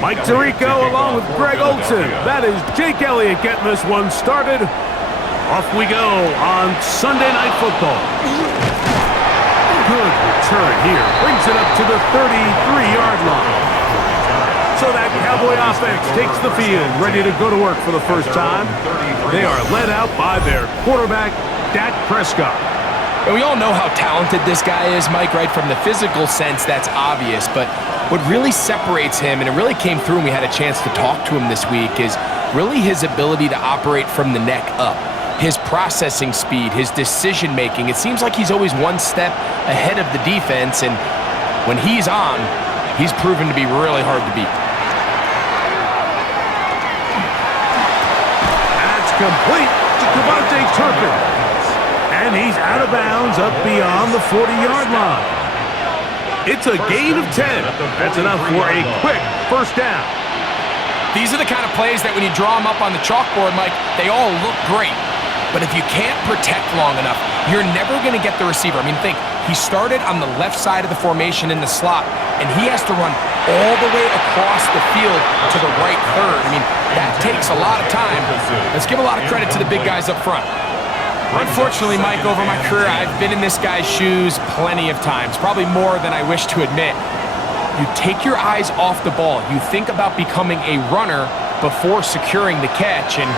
Mike Tirico along with Greg Olsen. That is Jake Elliott getting this one started. Off we go on Sunday Night Football. Good return here. Brings it up to the 33-yard line. So that Cowboy offense takes the field, ready to go to work for the first time. They are led out by their quarterback, Dak Prescott. And we all know how talented this guy is, Mike, right? From the physical sense, that's obvious. But what really separates him, and it really came through when we had a chance to talk to him this week, is really his ability to operate from the neck up. His processing speed, his decision-making. It seems like he's always one step ahead of the defense, and when he's on, he's proven to be really hard to beat. Complete to Devontae Turpin. And he's out of bounds up beyond the 40-yard line. It's a gain of 10. That's enough for a quick first down. These are the kind of plays that when you draw them up on the chalkboard, Mike, they all look great. But if you can't protect long enough, you're never going to get the receiver. I mean, think, he started on the left side of the formation in the slot, and he has to run all the way across the field to the right third. I mean, that takes a lot of time. Let's give a lot of credit to the big guys up front. Unfortunately, Mike, over my career, I've been in this guy's shoes plenty of times, probably more than I wish to admit. You take your eyes off the ball. You think about becoming a runner before securing the catch, and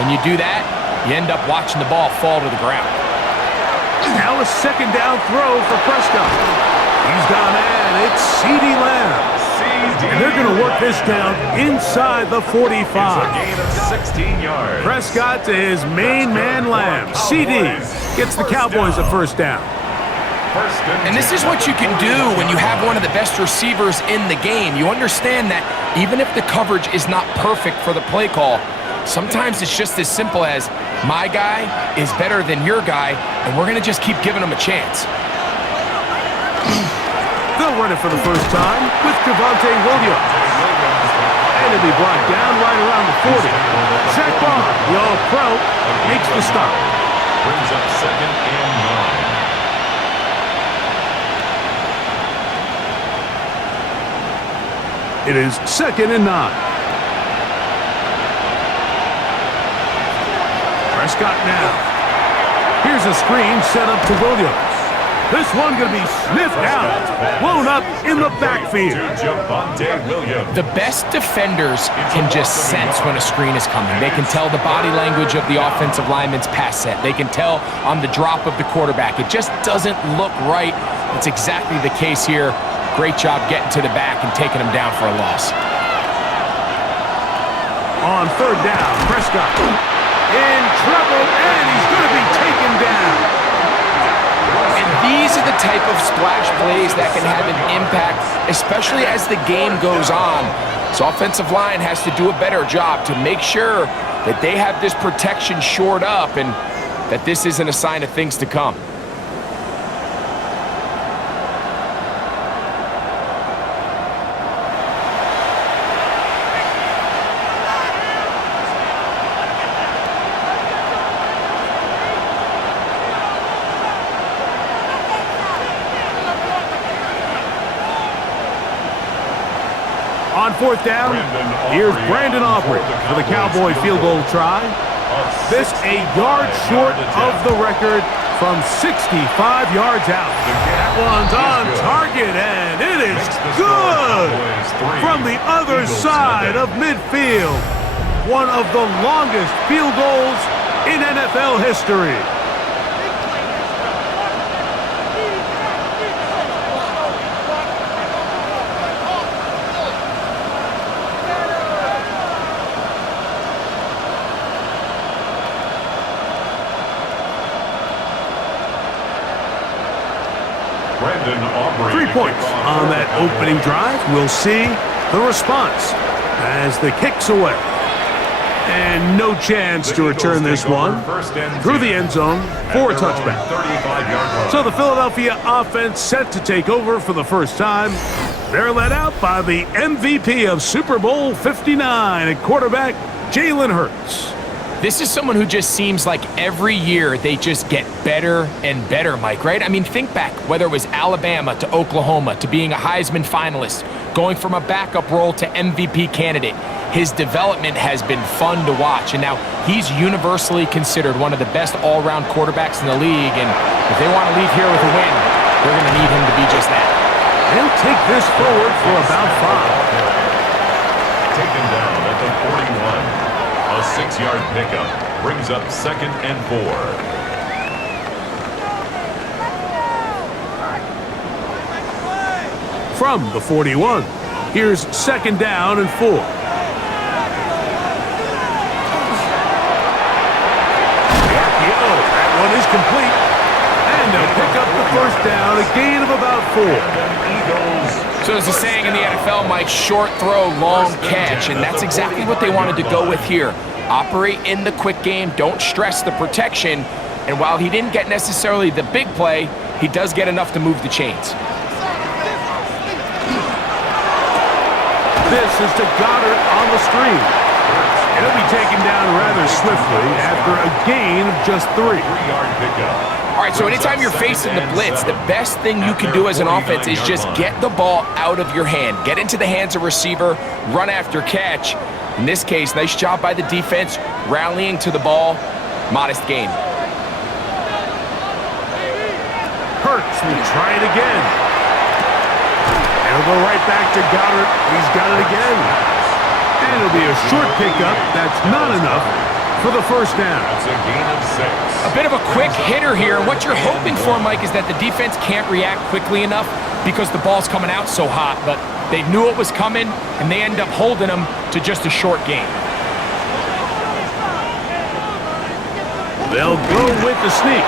when you do that, you end up watching the ball fall to the ground. Now a second down throw for Prescott. He's gone in. It's C.D. Lamb. And they're going to work this down inside the 45. Gain of 16 yards. Prescott to his main man, Lamb. C.D. gets the Cowboys a first down. And this is what you can do when you have one of the best receivers in the game. You understand that even if the coverage is not perfect for the play call, sometimes it's just as simple as, my guy is better than your guy, and we're going to just keep giving him a chance. They'll run it for the first time with Javonte Williams. And it'll be brought down right around the 40. Zach Bond, the All-Pro, makes the stop. Brings up 2nd and 9. It is 2nd and 9. Prescott now. Here's a screen set up to Williams. This one going to be sniffed out, blown up in the backfield. The best defenders can just sense when a screen is coming. They can tell the body language of the offensive lineman's pass set. They can tell on the drop of the quarterback. It just doesn't look right. It's exactly the case here. Great job getting to the back and taking him down for a loss. On 3rd down, Prescott in trouble, and he's going to be taken down. And these are the type of splash plays that can have an impact, especially as the game goes on. So offensive line has to do a better job to make sure that they have this protection shored up and that this isn't a sign of things to come. On 4th down, here's Brandon Aubrey for the Cowboy field goal try. This a yard short of the record from 65 yards out. That one's on target, and it is good from the other side of midfield. One of the longest field goals in NFL history. Brandon Aubrey. 3 points on that opening drive. We'll see the response as the kick's away. And no chance to return this one through the end zone for a touchback. So the Philadelphia offense set to take over for the first time. They're led out by the MVP of Super Bowl 59 at quarterback, Jalen Hurts. This is someone who just seems like every year they just get better and better, Mike, right? I mean, think back, whether it was Alabama to Oklahoma to being a Heisman finalist going from a backup role to MVP candidate. His development has been fun to watch, and now he's universally considered one of the best all-around quarterbacks in the league, and if they want to leave here with a win, they're going to need him to be just that. They'll take this forward for about 5. Taken down at the 41. A 6-yard pickup brings up 2nd and 4. From the 41, here's 2nd down and 4. That one is complete. And they'll pick up the 1st down, a gain of about 4. So there's a saying in the NFL, Mike, short throw, long catch, and that's exactly what they wanted to go with here. Operate in the quick game, don't stress the protection, and while he didn't get necessarily the big play, he does get enough to move the chains. This is to Goddard on the screen. It'll be taken down rather swiftly after a gain of just 3. 3-yard pickup. All right, so anytime you're facing the blitz, the best thing you can do as an offense is just get the ball out of your hand. Get into the hands of receiver, run after catch. In this case, nice job by the defense, rallying to the ball. Modest gain. Hurts will try it again. It'll go right back to Goddard. He's got it again. And it'll be a short pickup. That's not enough for the 1st down. That's a gain of 6. A bit of a quick hitter here. What you're hoping for, Mike, is that the defense can't react quickly enough because the ball's coming out so hot. But they knew it was coming, and they end up holding them to just a short gain. They'll go with the sneak.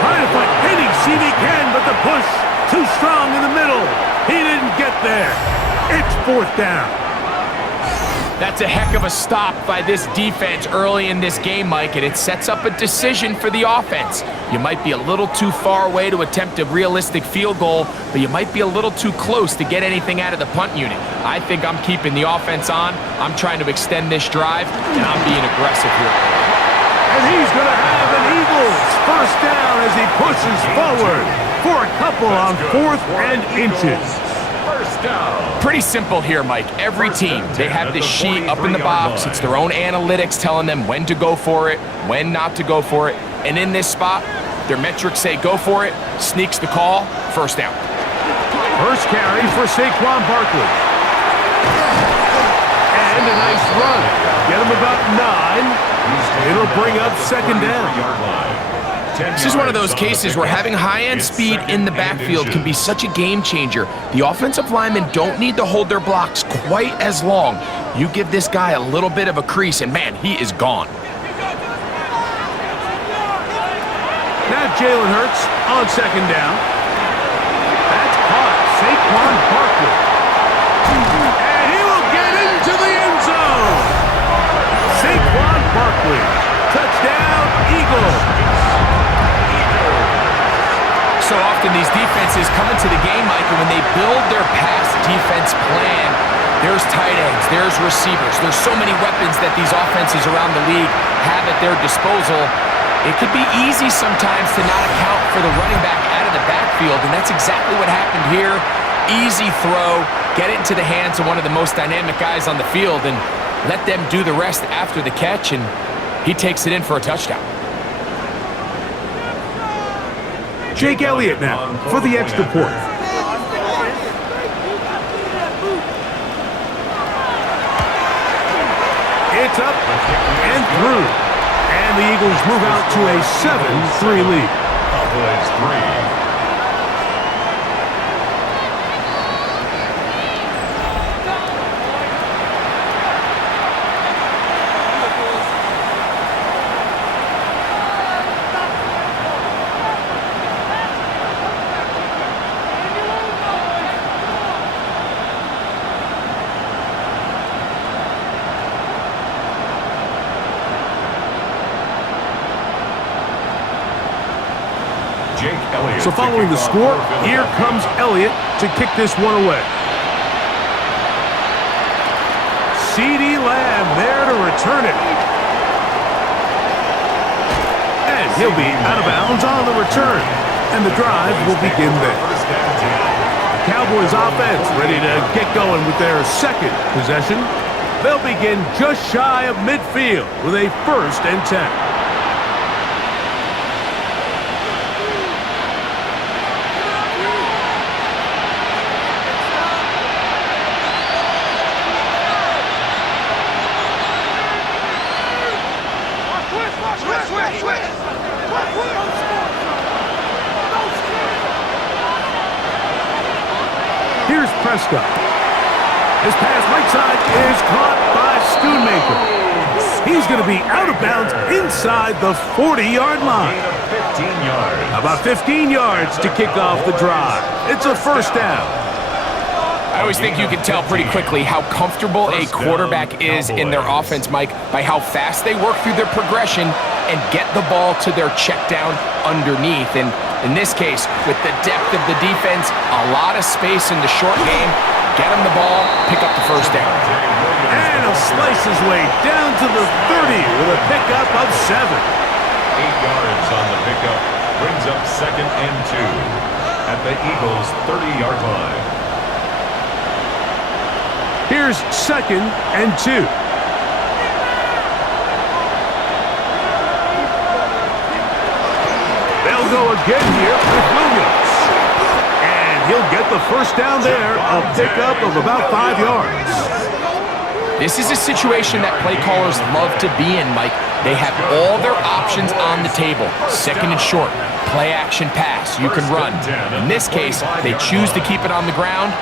Trying to find any seam he can, but the push too strong in the middle. He didn't get there. It's 4th down. That's a heck of a stop by this defense early in this game, Mike, and it sets up a decision for the offense. You might be a little too far away to attempt a realistic field goal, but you might be a little too close to get anything out of the punt unit. I think I'm keeping the offense on. I'm trying to extend this drive, and I'm being aggressive here. And he's going to have an Eagles 1st down as he pushes forward for a couple on 4th and inches. 1st down. Pretty simple here, Mike. Every team, they have this sheet up in the box. It's their own analytics telling them when to go for it, when not to go for it. And in this spot, their metrics say go for it, sneaks the call, 1st down. First carry for Saquon Barkley. And a nice run. Get him about 9. It'll bring up 2nd down. This is one of those cases where having high-end speed in the backfield can be such a game changer. The offensive linemen don't need to hold their blocks quite as long. You give this guy a little bit of a crease, and man, he is gone. Now Jalen Hurts on 2nd down. That's caught. Saquon Barkley. And he will get into the end zone. Saquon Barkley. Touchdown, Eagles. So often these defenses come into the game, Mike, and when they build their pass defense plan, there's tight ends, there's receivers, there's so many weapons that these offenses around the league have at their disposal. It could be easy sometimes to not account for the running back out of the backfield, and that's exactly what happened here. Easy throw, get it into the hands of one of the most dynamic guys on the field, and let them do the rest after the catch, and he takes it in for a touchdown. Jake Elliott now for the extra point. It's up and through. And the Eagles move out to a 7-3 lead. Cowboys 3. So following the score, here comes Elliott to kick this one away. CeeDee Lamb there to return it. And he'll be out of bounds on the return. And the drive will begin there. Cowboys offense ready to get going with their second possession. They'll begin just shy of midfield with a 1st and 10. Here's Prescott. His pass right side is caught by Schoonmaker. He's going to be out of bounds inside the 40-yard line. 15 yards. About 15 yards to kick off the drive. It's a 1st down. I always think you can tell pretty quickly how comfortable a quarterback is in their offense, Mike, by how fast they work through their progression and get the ball to their check down underneath. And in this case, with the depth of the defense, a lot of space in the short game, get him the ball, pick up the 1st down. And he'll slice his way down to the 30 with a pickup of 7. 8 yards on the pickup. Brings up 2nd and 2 at the Eagles' 30-yard line. Here's 2nd and 2. They'll go again here with Williams. And he'll get the 1st down there, a pickup of about 5 yards. This is a situation that play callers love to be in, Mike. They have all their options on the table. 2nd and short, play action pass, you can run. In this case, they choose to keep it on the ground,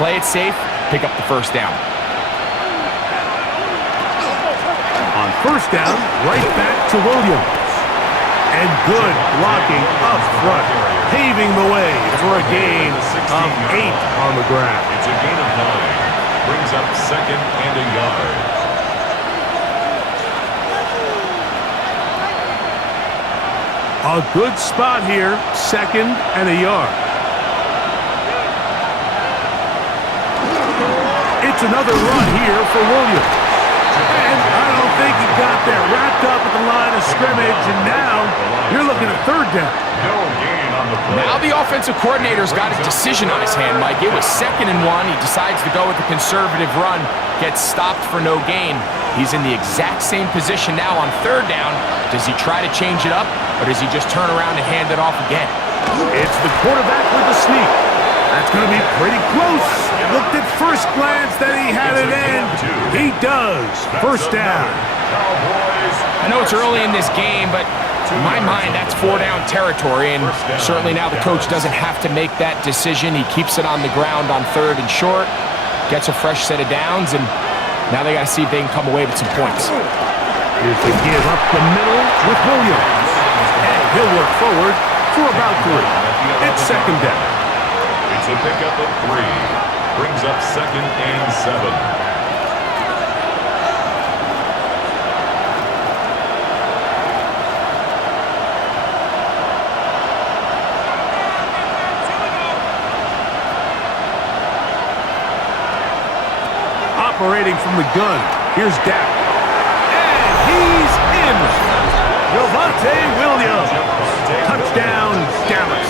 play it safe, pick up the 1st down. On 1st down, right back to Williams. And good blocking up front, paving the way for a gain of 8 on the ground. It's a gain of 9. Brings up 2nd and a yard. A good spot here, 2nd and a yard. It's another run here for Williams. And I don't think he got that wrapped up at the line of scrimmage, and now you're looking at 3rd down. No gain on the play. Now the offensive coordinator's got a decision on his hand, Mike. It was 2nd and 1. He decides to go with the conservative run, gets stopped for no gain. He's in the exact same position now on 3rd down. Does he try to change it up, or does he just turn around and hand it off again? It's the quarterback with the sneak. That's going to be pretty close. Looked at first glance that he had it in. He does. 1st down. I know it's early in this game, but in my mind, that's 4-down territory, and certainly now the coach doesn't have to make that decision. He keeps it on the ground on 3rd and short, gets a fresh set of downs, and now they got to see if they can come away with some points. Here's the give up the middle with Williams. And he'll work forward for about 3. It's 2nd down. It's a pickup of 3. Brings up 2nd and 7. Operating from the gun, here's Dak. And he's in. Javonte Williams. Touchdown, Dallas.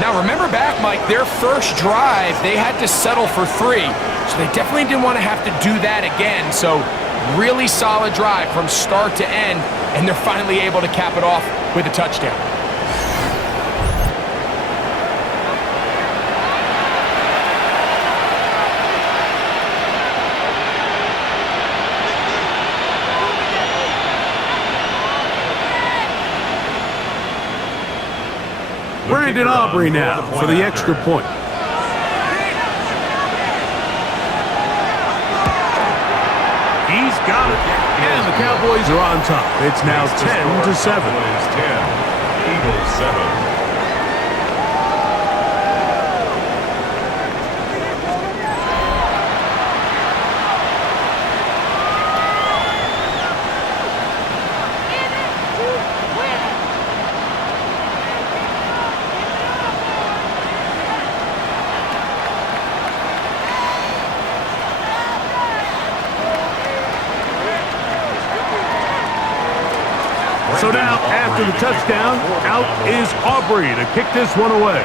Now remember back, Mike, their first drive, they had to settle for 3. So they definitely didn't want to have to do that again. So really solid drive from start to end, and they're finally able to cap it off with a touchdown. Brandon Aubrey now for the extra point. He's got it. And the Cowboys are on top. It's now 10-7. Cowboys 10, Eagles 7. So now, after the touchdown, out is Aubrey to kick this one away.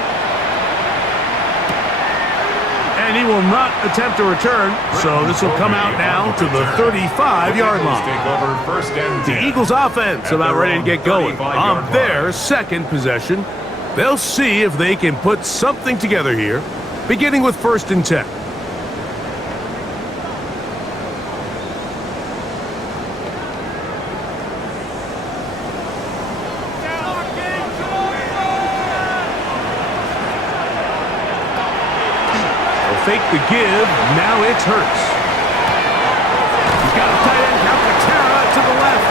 And he will not attempt a return, so this will come out now to the 35-yard line. The Eagles offense about ready to get going on their second possession. They'll see if they can put something together here, beginning with 1st and 10. Fake the give. Now it's Hurts. He's got a tight end, Calcaterra, to the left.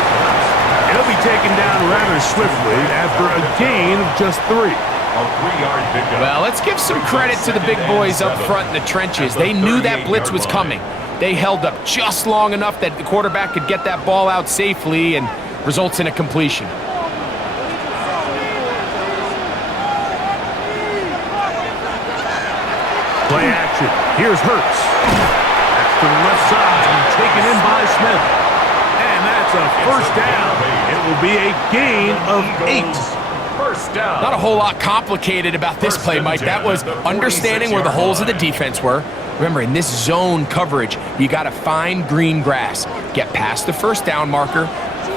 He'll be taken down rather swiftly after a gain of just 3. Well, let's give some credit to the big boys up front in the trenches. They knew that blitz was coming. They held up just long enough that the quarterback could get that ball out safely and results in a completion. Play action. Here's Hurts. That's to the left side and taken in by Smith. And that's a 1st down. It will be a gain of 8. 1st down. Not a whole lot complicated about this play, Mike. That was understanding where the holes of the defense were. Remember, in this zone coverage, you got to find green grass. Get past the 1st down marker,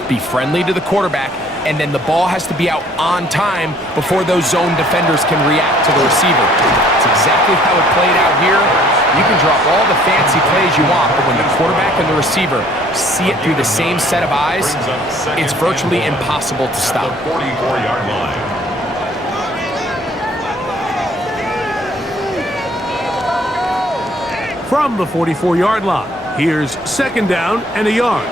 be friendly to the quarterback, and then the ball has to be out on time before those zone defenders can react to the receiver. It's exactly how it played out here. You can drop all the fancy plays you want, but when the quarterback and the receiver see it through the same set of eyes, it's virtually impossible to stop. 44-yard line. From the 44-yard line, here's 2nd down and a yard.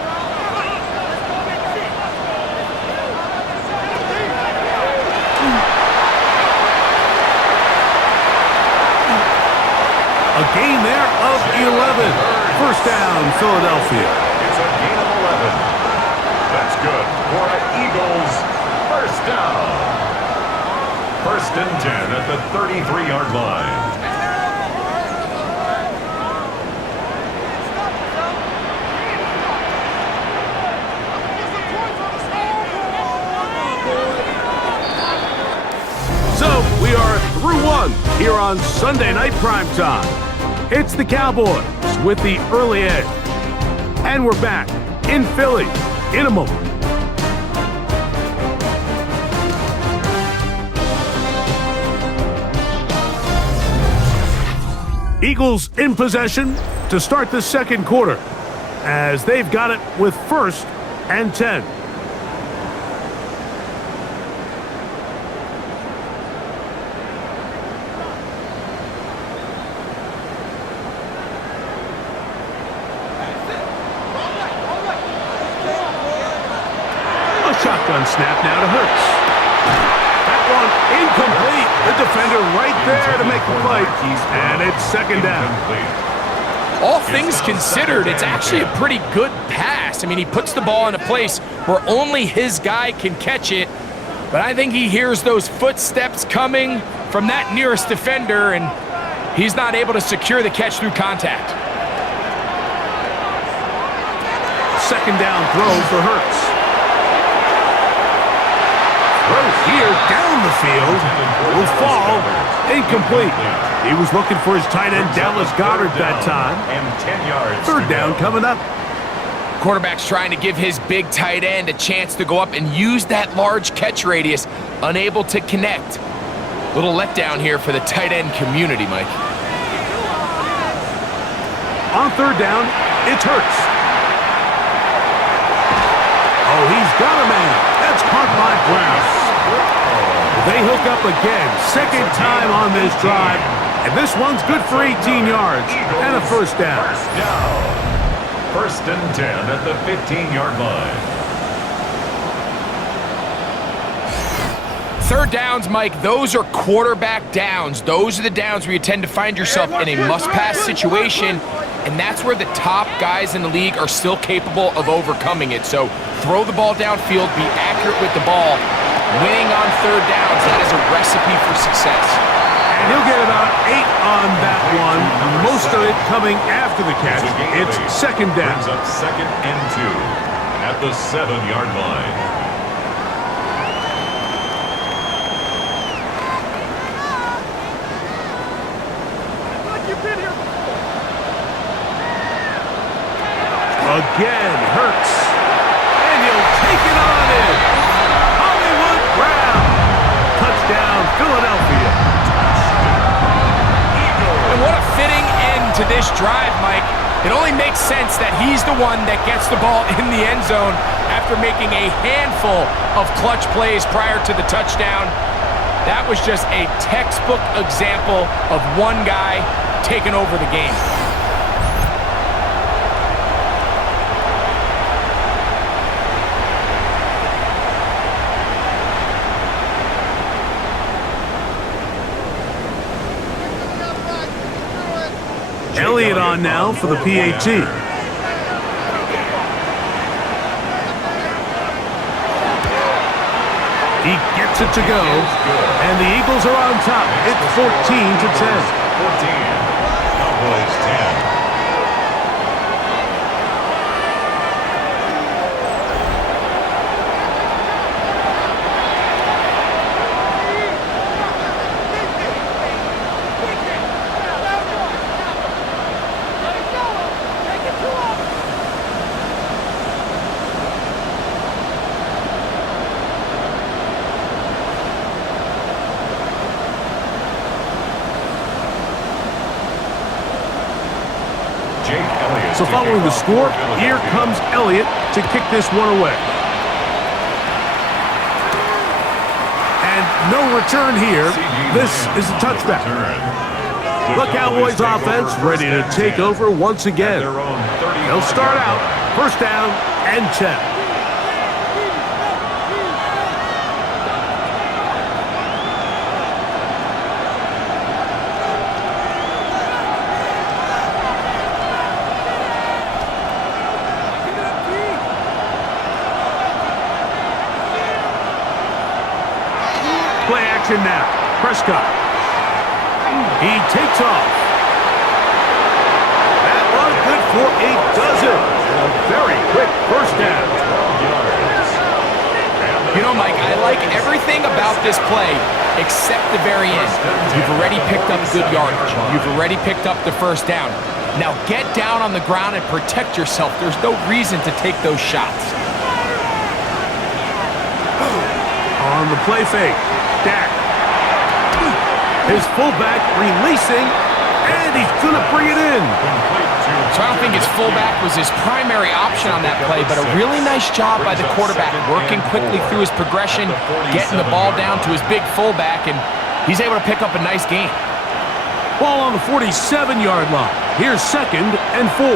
A gain there of 11. 1st down, Philadelphia. It's a gain of 11. That's good for the Eagles. 1st down. 1st and 10 at the 33-yard line. So we are through 1 here on Sunday Night Primetime. It's the Cowboys with the early edge. And we're back in Philly in a moment. Eagles in possession to start the 2nd quarter as they've got it with 1st and 10. Shotgun snap now to Hurts. That one incomplete. The defender right there to make the play. And it's 2nd down. All things considered, it's actually a pretty good pass. I mean, he puts the ball in a place where only his guy can catch it. But I think he hears those footsteps coming from that nearest defender, and he's not able to secure the catch through contact. 2nd down throw for Hurts. Here down the field will fall incomplete. He was looking for his tight end Dallas Goedert that time. And 10 yards. 3rd down coming up. Quarterback's trying to give his big tight end a chance to go up and use that large catch radius, unable to connect. Little letdown here for the tight end community, Mike. On 3rd down, it's Hurts. Oh, he's got a man. That's caught by Brown. They hook up again, 2nd time on this drive, and this one's good for 18 yards and a 1st down. 1st and 10 at the 15-yard line. 3rd downs, Mike, those are quarterback downs. Those are the downs where you tend to find yourself in a must-pass situation, and that's where the top guys in the league are still capable of overcoming it. So throw the ball downfield, be accurate with the ball. Winning on 3rd downs, that is a recipe for success. And he'll get about 8 on that one, most of it coming after the catch. It's 2nd down. Brings up 2nd and 2 at the 7-yard line. Again, Hurts. And he'll take it on in. Hollywood Brown. Touchdown, Philadelphia. And what a fitting end to this drive, Mike. It only makes sense that he's the one that gets the ball in the end zone after making a handful of clutch plays prior to the touchdown. That was just a textbook example of one guy taking over the game. Elliott on now for the PAT. He gets it to go, and the Eagles are on top. It's 14-10. 14. Cowboys 10. So following the score, here comes Elliott to kick this one away. And no return here. This is a touchback. The Cowboys offense ready to take over once again. They'll start out first down and 10. Play action now. Prescott. He takes off. That was good for a dozen. A very quick first down. You know, Mike, I like everything about this play except the very end. You've already picked up good yardage. You've already picked up the first down. Now get down on the ground and protect yourself. There's no reason to take those shots. On the play fake. Dak. His fullback releasing, and he's going to bring it in. So I don't think his fullback was his primary option on that play, but a really nice job by the quarterback, working quickly through his progression, getting the ball down to his big fullback, and he's able to pick up a nice gain. Ball on the 47-yard line. Here's 2nd and 4.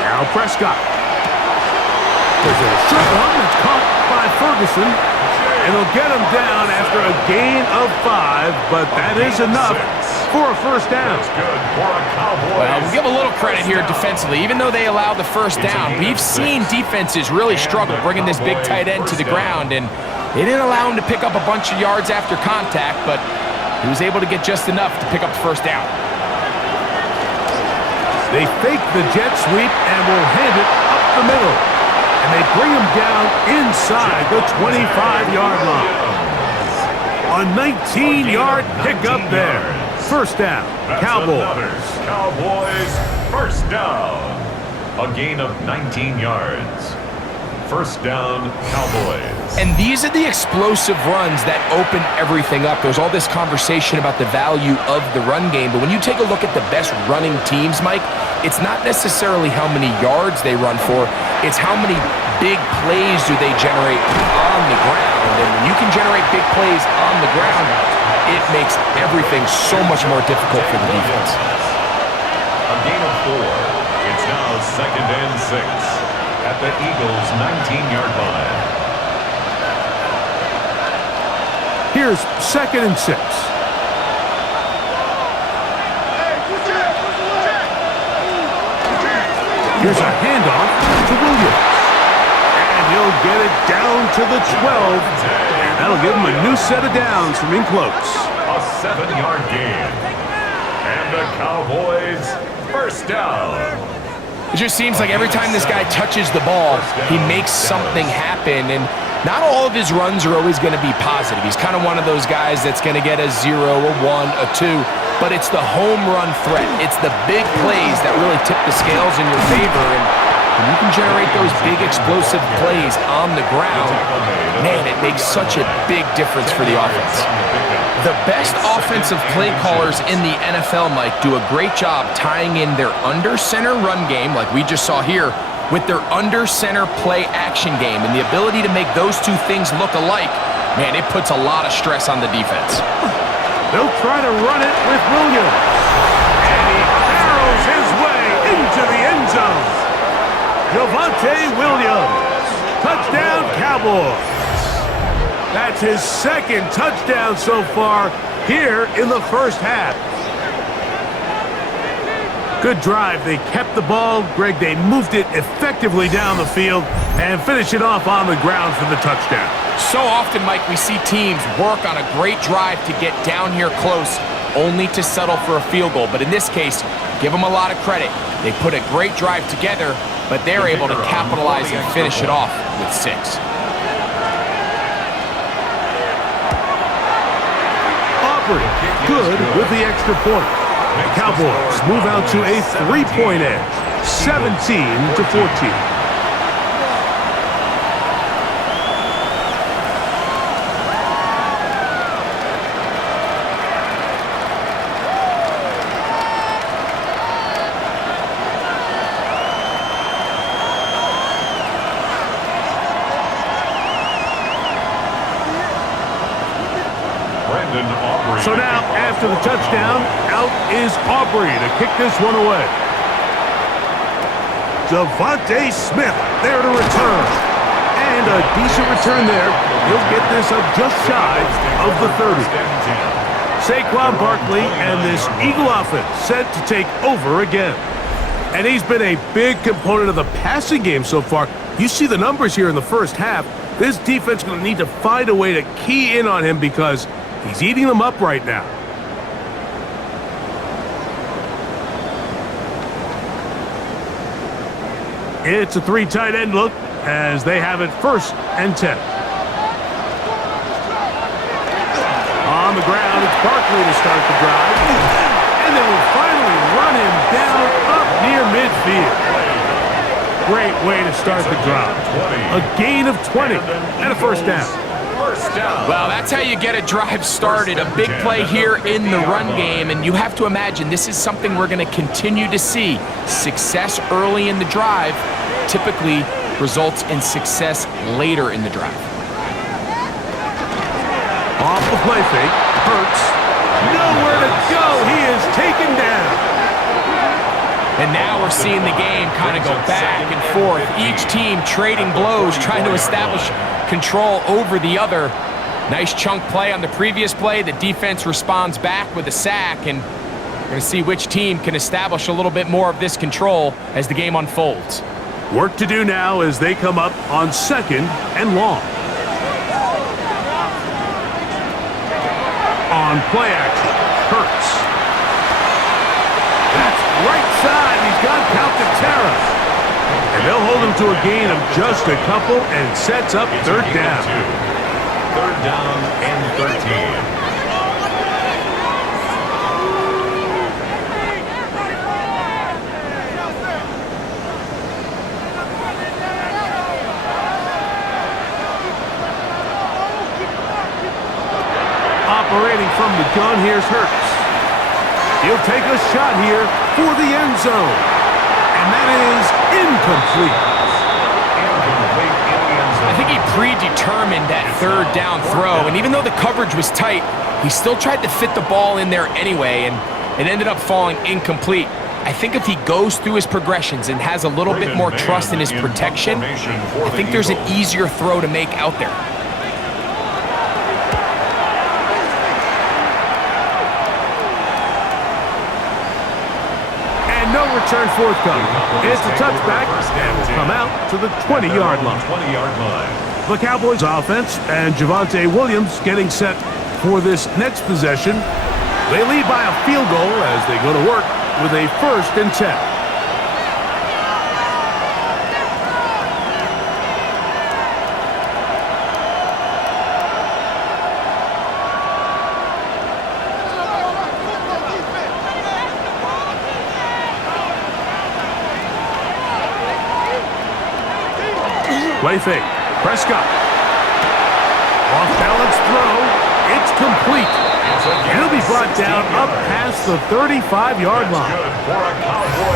Now Prescott. There's a short one that's caught by Ferguson. And they'll get him down after a gain of 5, but that is enough for a first down. Well, we'll give a little credit here defensively. Even though they allowed the first down, we've seen defenses really struggle bringing this big tight end to the ground, and they didn't allow him to pick up a bunch of yards after contact, but he was able to get just enough to pick up the first down. They fake the jet sweep and will hand it up the middle. And they bring him down inside the 25-yard line. A 19-yard pickup there. First down, Cowboys. Cowboys, first down. A gain of 19 yards. First down, Cowboys. And these are the explosive runs that open everything up. There's all this conversation about the value of the run game, but when you take a look at the best running teams, Mike, it's not necessarily how many yards they run for, it's how many big plays do they generate on the ground. And when you can generate big plays on the ground, it makes everything so much more difficult for the defense. A gain of 4. It's now 2nd and 6 at the Eagles' 19-yard line. Here's 2nd and 6. Here's a handoff to Williams. And he'll get it down to the 12. And that'll give him a new set of downs from in close. A 7-yard gain. And the Cowboys first down. It just seems like every time this guy touches the ball, he makes something happen. And not all of his runs are always going to be positive. He's kind of one of those guys that's going to get a 0, a 1, a 2. but it's the home run threat. It's the big plays that really tip the scales in your favor, and when you can generate those big explosive plays on the ground, man, it makes such a big difference for the offense. The best offensive play callers in the NFL, Mike, do a great job tying in their under-center run game, like we just saw here, with their under-center play action game, and the ability to make those two things look alike, man, it puts a lot of stress on the defense. They'll try to run it with Williams. And he arrows his way into the end zone. Javonte Williams. Touchdown, Cowboys. That's his second touchdown so far here in the first half. Good drive. They kept the ball. Greg, they moved it effectively down the field and finished it off on the ground for the touchdown. So often, Mike, we see teams work on a great drive to get down here close, only to settle for a field goal. But in this case, give them a lot of credit. They put a great drive together, but they're able to capitalize and finish it off with 6. Good with the extra point. The Cowboys move out to a 3-point edge, 17-14. So now, after the touchdown, out is Aubrey to kick this one away. Devontae Smith there to return. And a decent return there. He'll get this up just shy of the 30. Saquon Barkley and this Eagle offense set to take over again. And he's been a big component of the passing game so far. You see the numbers here in the first half. This defense is going to need to find a way to key in on him because he's eating them up right now. It's a 3 tight end look as they have it 1st and 10. On the ground, it's Barkley to start the drive. And they will finally run him down up near midfield. Great way to start the drive. A gain of 20 and a 1st down. Well, that's how you get a drive started. A big play here in the run game, and you have to imagine this is something we're going to continue to see. Success early in the drive typically results in success later in the drive. Off the play fake, Hurts. Nowhere to go. He is taken down. And now we're seeing the game kind of go back and forth. Each team trading blows, trying to establish control over the other. Nice chunk play on the previous play. The defense responds back with a sack, and we're going to see which team can establish a little bit more of this control as the game unfolds. Work to do now as they come up on 2nd and long. On play action, Hurts. That's right side. He's got Calcaterra. And they'll hold him to a gain of just a couple and sets up 3rd down. 3rd down and 13. Operating from the gun, here's Hurts. He'll take a shot here for the end zone. And that is incomplete. I think he predetermined that 3rd down throw, and even though the coverage was tight, he still tried to fit the ball in there anyway, and it ended up falling incomplete. I think if he goes through his progressions and has a little bit more trust in his protection, I think there's an easier throw to make out there. No return forthcoming. It's a touchback and will come out to the 20-yard line. The Cowboys offense and Javonte Williams getting set for this next possession. They lead by a field goal as they go to work with a 1st and 10. Play fake. Prescott. Off balance throw. It's complete. He'll be brought down up past the 35-yard line.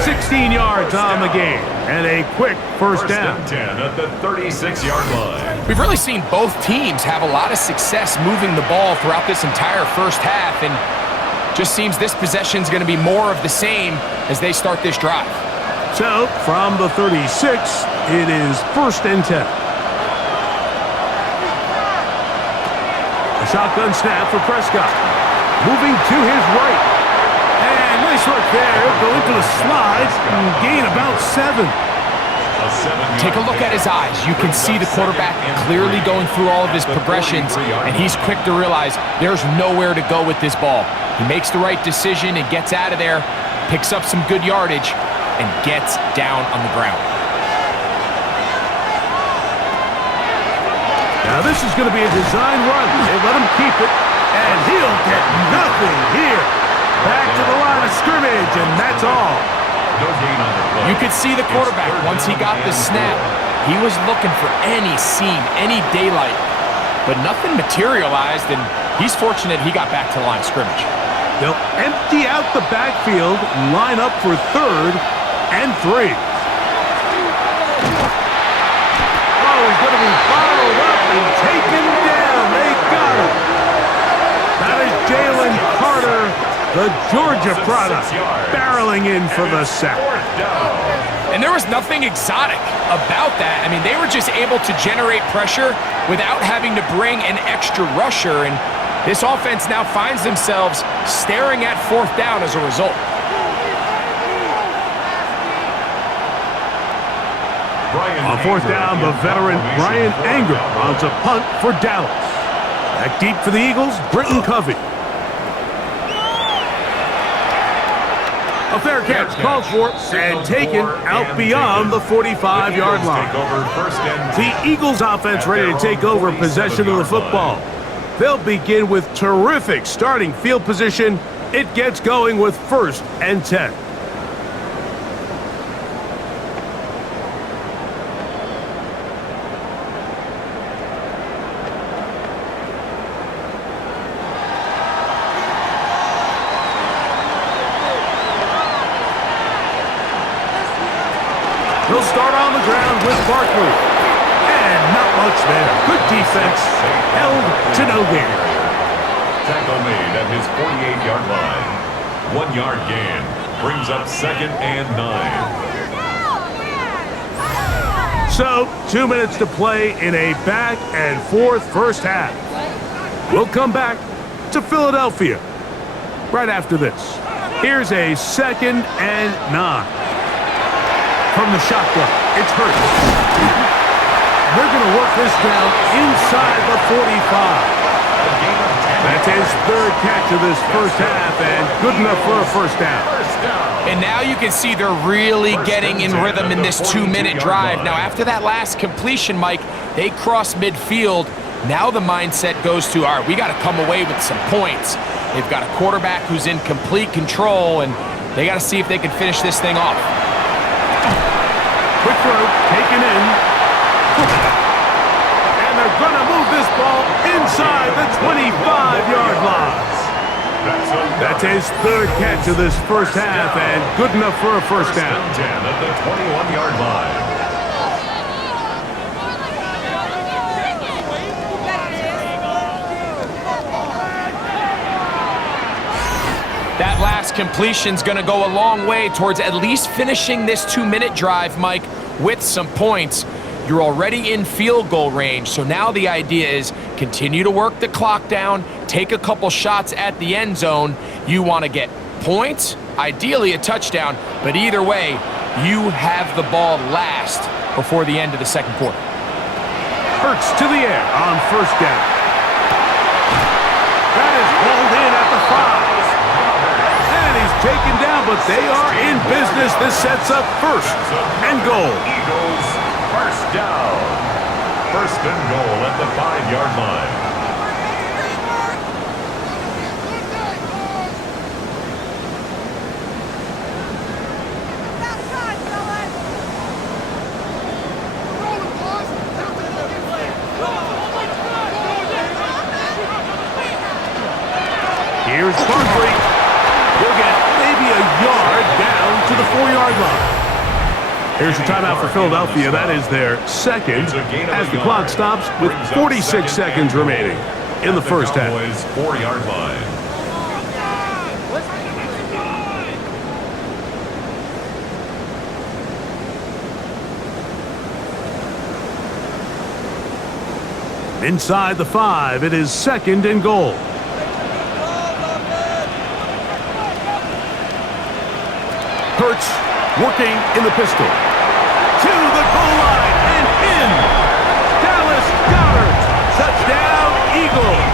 16 yards on the game. And a quick first down. 10 at the 36-yard line. We've really seen both teams have a lot of success moving the ball throughout this entire first half, and just seems this possession is going to be more of the same as they start this drive. So, from the 36, it is 1st and 10. A shotgun snap for Prescott. Moving to his right. And nice work there. Go into the slide and gain about 7. Take a look at his eyes. You can see the quarterback clearly going through all of his progressions, and he's quick to realize there's nowhere to go with this ball. He makes the right decision and gets out of there, picks up some good yardage, and gets down on the ground. Now this is going to be a design run. They let him keep it, and he'll get nothing here. Back to the line of scrimmage, and that's all. You could see the quarterback, once he got the snap, he was looking for any seam, any daylight, but nothing materialized, and he's fortunate he got back to the line of scrimmage. They'll empty out the backfield, line up for 3rd and 3. Oh, he's going to be followed up and taken down. They got him. That is Jalen Carter, the Georgia product, barreling in for the sack. And there was nothing exotic about that. I mean, they were just able to generate pressure without having to bring an extra rusher, and this offense now finds themselves staring at 4th down as a result. On 4th down, the veteran Brian Anger runs a punt for Dallas. Back deep for the Eagles, Britton Covey. A fair catch called for and taken out beyond the 45-yard line. The Eagles offense ready to take over possession of the football. They'll begin with terrific starting field position. It gets going with 1st and 10. He'll start on the ground with Barkley. And not much there. Good defense. Held to no gain. Tackle made at his 48-yard line. 1 yard gain. Brings up 2nd and 9. So, 2 minutes to play in a back and forth first half. We'll come back to Philadelphia right after this. Here's a 2nd and 9. From the shotgun, it's Hurts. They're going to work this down inside the 45. That's his 3rd catch of this first half, and good enough for a first down. And now you can see they're really getting in rhythm in this 2-minute drive. Now, after that last completion, Mike, they cross midfield. Now the mindset goes to, all right, we got to come away with some points. They've got a quarterback who's in complete control, and they got to see if they can finish this thing off. Quick throw, taken in. And they're going to move this ball inside the 25-yard line. That's his 3rd catch of this first half, and good enough for a first down. 10 at the 21-yard line. That last completion's going to go a long way towards at least finishing this 2-minute drive, Mike, with some points. You're already in field goal range, so now the idea is continue to work the clock down, take a couple shots at the end zone. You want to get points, ideally a touchdown, but either way, you have the ball last before the end of the 2nd quarter. Hurts to the air on 1st down. That is pulled in at the 5. Taken down, but they are in business. This sets up 1st and goal. Eagles, 1st down. 1st and goal at the 5-yard line. 4-yard line. Here's the timeout for Philadelphia. That is their second as the clock stops with 46 seconds remaining in the first half. 4-yard line. Inside the 5, it is 2nd and goal. Hurts working in the pistol. To the goal line and in. Dallas Cowboys. Touchdown, Eagles.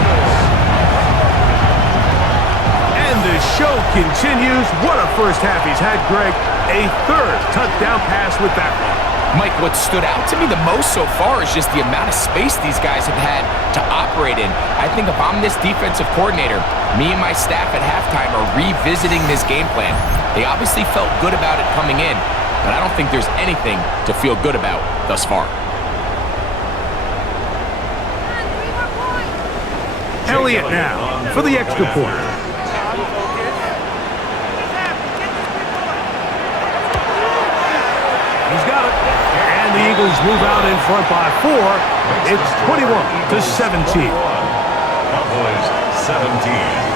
And the show continues. What a first half he's had, Greg. A third touchdown pass with that one. Mike, what stood out to me the most so far is just the amount of space these guys have had to operate in. I think if I'm this defensive coordinator, me and my staff at halftime are revisiting this game plan. They obviously felt good about it coming in, but I don't think there's anything to feel good about thus far. Elliott now for the extra point. He's got it. And the Eagles move out in front by 4. It's 21-17. Cowboys 17.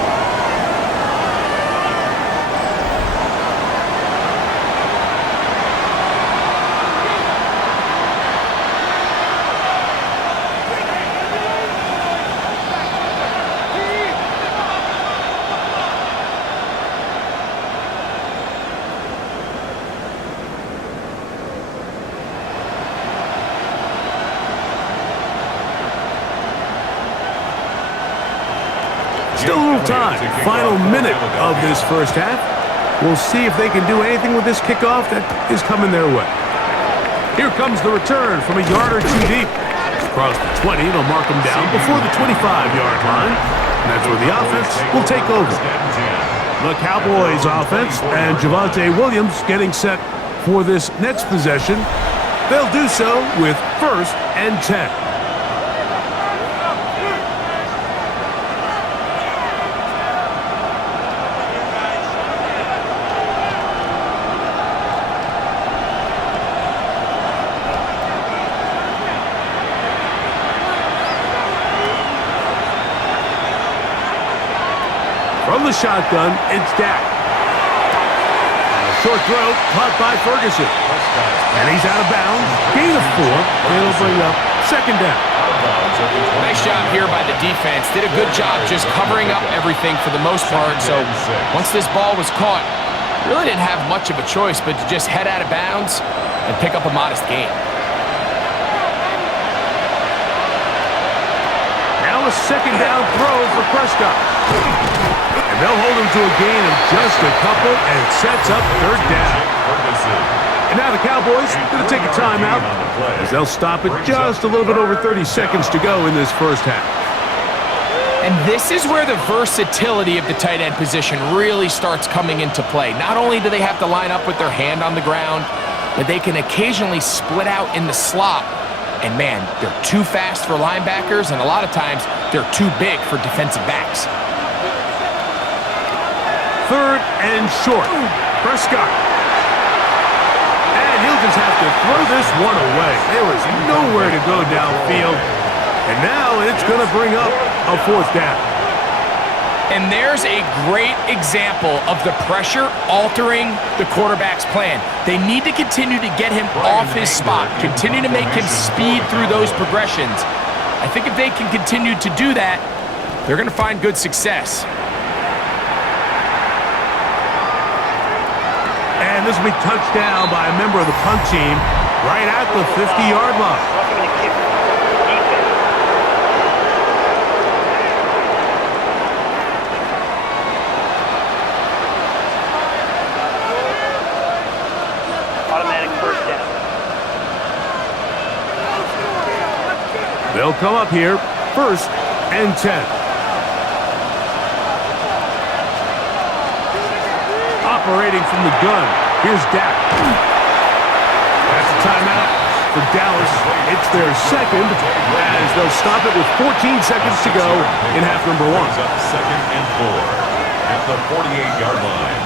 Still a little time. Final minute of this first half. We'll see if they can do anything with this kickoff that is coming their way. Here comes the return from a yard or two deep. Across the 20, they'll mark them down before the 25-yard line. And that's where the offense will take over. The Cowboys offense and Javonte Williams getting set for this next possession. They'll do so with 1st and 10. From the shotgun, it's Dak. A short throw, caught by Ferguson. And he's out of bounds. Gain of 4. It'll bring up 2nd down. Nice job here by the defense. Did a good job just covering up everything for the most part. So once this ball was caught, really didn't have much of a choice but to just head out of bounds and pick up a modest gain. Now a 2nd down throw for Prescott. And they'll hold him to a gain of just a couple, and it sets up 3rd down. And now the Cowboys going to take a timeout as they'll stop it just a little bit over 30 seconds to go in this first half. And this is where the versatility of the tight end position really starts coming into play. Not only do they have to line up with their hand on the ground, but they can occasionally split out in the slot. And man, they're too fast for linebackers, and a lot of times they're too big for defensive backs. 3rd and short. Prescott. And he'll just have to throw this one away. There was nowhere to go downfield. And now it's going to bring up a 4th down. And there's a great example of the pressure altering the quarterback's plan. They need to continue to get him off his spot, continue to make him speed through those progressions. I think if they can continue to do that, they're going to find good success. And this will be touched down by a member of the punt team right at the 50-yard line. Automatic 1st down. They'll come up here, 1st and 10. Operating from the gun, here's Dak. That's a timeout for Dallas. It's their 2nd as they'll stop it with 14 seconds to go in half number 1. 2nd and 4 at the 48-yard line.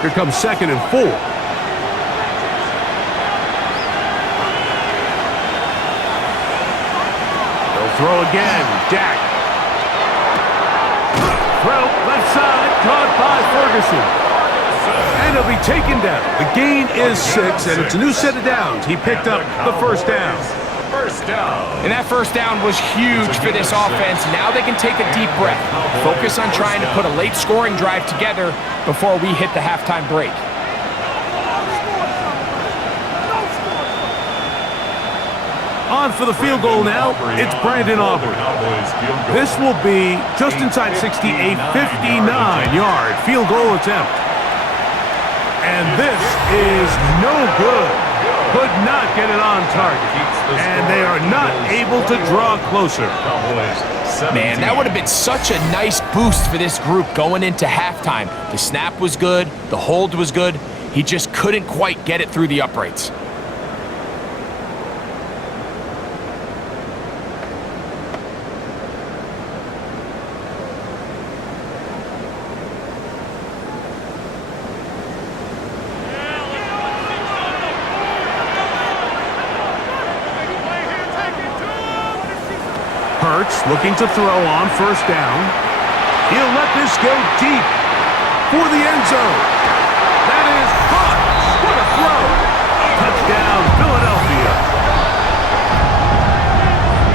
Here comes 2nd and 4. They'll throw again. Dak. Throw left side, caught by Ferguson. And he'll be taken down. The gain is 6, and it's a new set of downs. He picked up the first down. First down. And that first down was huge for this offense. Now they can take a deep breath. Focus on trying to put a late scoring drive together before we hit the halftime break. On for the field goal now, it's Brandon Aubrey. This will be just inside 60, a 59-yard field goal attempt. And this is no good. Could not get it on target. And they are not able to draw closer. Man, that would have been such a nice boost for this group going into halftime. The snap was good. The hold was good. He just couldn't quite get it through the uprights. Hurts looking to throw on first down. He'll let this go deep for the end zone. That is caught. What a throw. Touchdown, Philadelphia.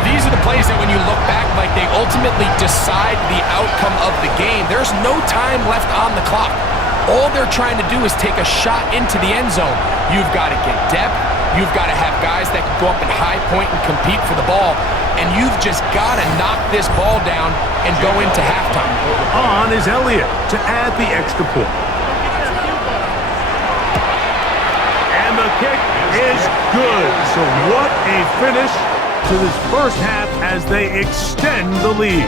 These are the plays that when you look back, like they ultimately decide the outcome of the game. There's no time left on the clock. All they're trying to do is take a shot into the end zone. You've got to get depth. You've got to have guys that can go up and high point and compete for the ball. And you've just got to knock this ball down and go into halftime. On is Elliott to add the extra point. And the kick is good. So what a finish to this first half as they extend the lead.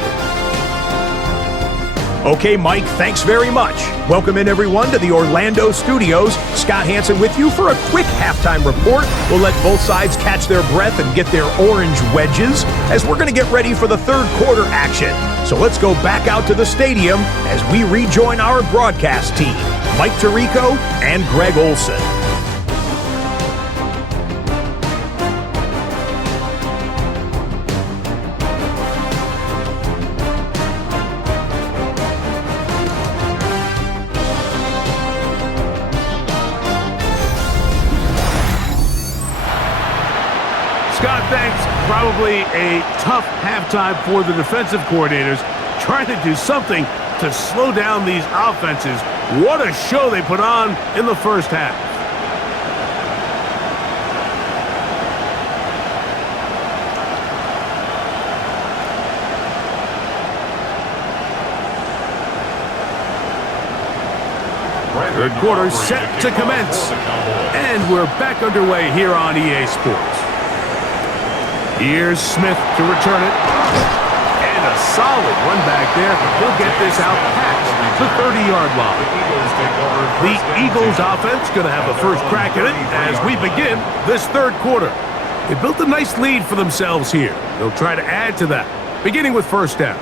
Okay, Mike, thanks very much. Welcome in, everyone, to the Orlando studios. Scott Hansen with you for a quick halftime report. We'll let both sides catch their breath and get their orange wedges as we're going to get ready for the third quarter action. So let's go back out to the stadium as we rejoin our broadcast team, Mike Tirico and Greg Olsen. Scott, thanks. Probably a tough halftime for the defensive coordinators, trying to do something to slow down these offenses. What a show they put on in the first half. Third quarter set to commence. And we're back underway here on EA Sports. Here's Smith to return it. And a solid run back there. He'll get this out past the 30-yard line. The Eagles offense going to have a first crack at it as we begin this third quarter. They built a nice lead for themselves here. They'll try to add to that, beginning with first down.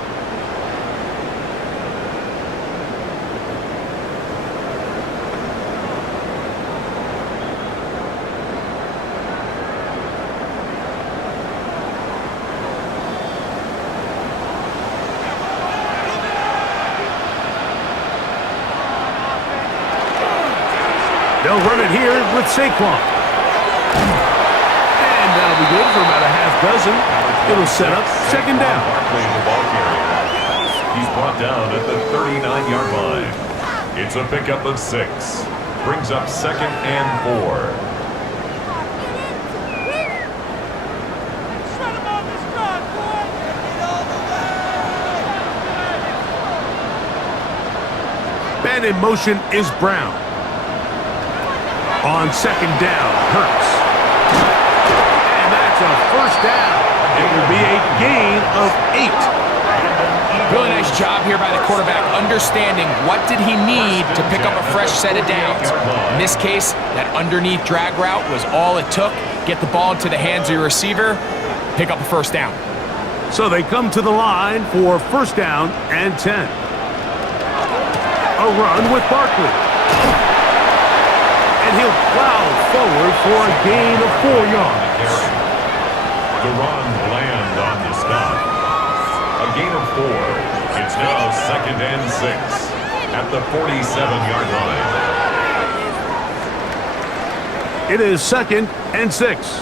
They'll run it here with Saquon. And that'll be good for about a half dozen. It'll set up second down. He's brought down at the 39-yard line. It's a pickup of 6. Brings up 2nd and 4. Man in motion is Brown. On second down, Hurts. And that's a first down. It will be a gain of 8. Really nice job here by the quarterback, understanding what did he need to pick up a fresh set of downs. In this case, that underneath drag route was all it took. Get the ball into the hands of your receiver, pick up a first down. So they come to the line for first down and 10. A run with Barkley. he'll plow forward for a gain of 4 yards. The run land on the stop. A gain of 4. It's now 2nd and 6 at the 47-yard line. It is 2nd and 6.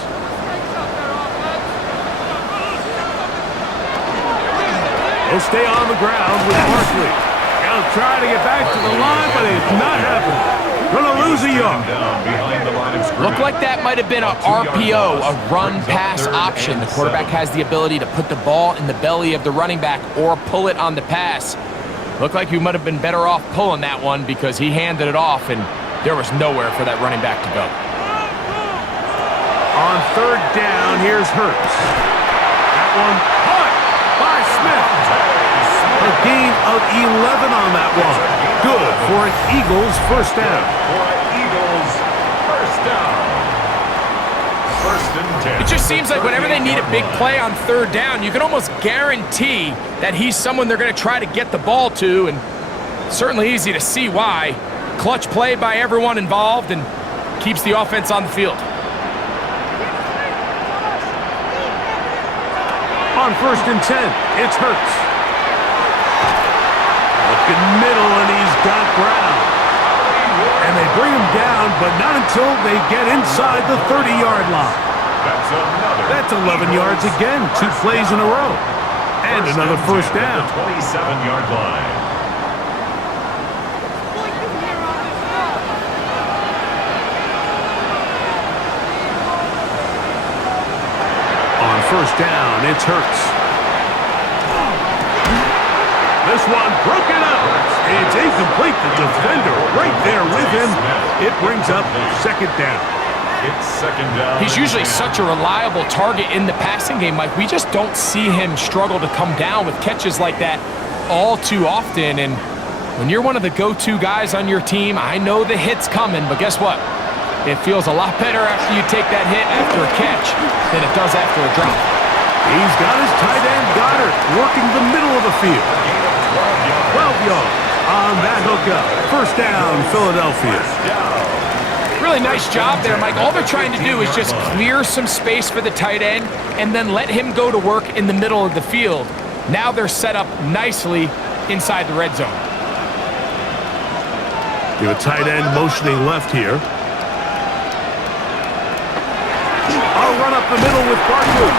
He'll stay on the ground with Barkley. He'll try to get back to the line, but it's not happening. Gonna lose a yard. Looked like that might have been a RPO, a run-pass option. The quarterback has the ability to put the ball in the belly of the running back or pull it on the pass. Looked like he might have been better off pulling that one because he handed it off, and there was nowhere for that running back to go. On 3rd down, here's Hurts. That one caught by Smith. A gain of 11 on that one. Good for an Eagles first down. For an Eagles first down. 1st and 10. It just seems like whenever they need a big play on 3rd down, you can almost guarantee that he's someone they're going to try to get the ball to, and certainly easy to see why. Clutch play by everyone involved and keeps the offense on the field. On 1st and 10, it's Hurts. Looking middle, and he's got Brown. And they bring him down, but not until they get inside the 30-yard line. That's 11 yards again, 2 plays in a row. And another first down. The 27-yard line. On 1st down, it's Hurts. This one broken up. It's incomplete. The defender right there with him. It brings up 2nd down. It's 2nd down. He's usually such a reliable target in the passing game, Mike. We just don't see him struggle to come down with catches like that all too often. And when you're one of the go-to guys on your team, I know the hit's coming, but guess what? It feels a lot better after you take that hit after a catch than it does after a drop. He's got his tight end Goddard working the middle of the field. 12 yards on that hookup. First down, Philadelphia. Really nice job there, Mike. All they're trying to do is just clear some space for the tight end and then let him go to work in the middle of the field. Now they're set up nicely inside the red zone. You have a tight end motioning left here. I'll run up the middle with Barkley.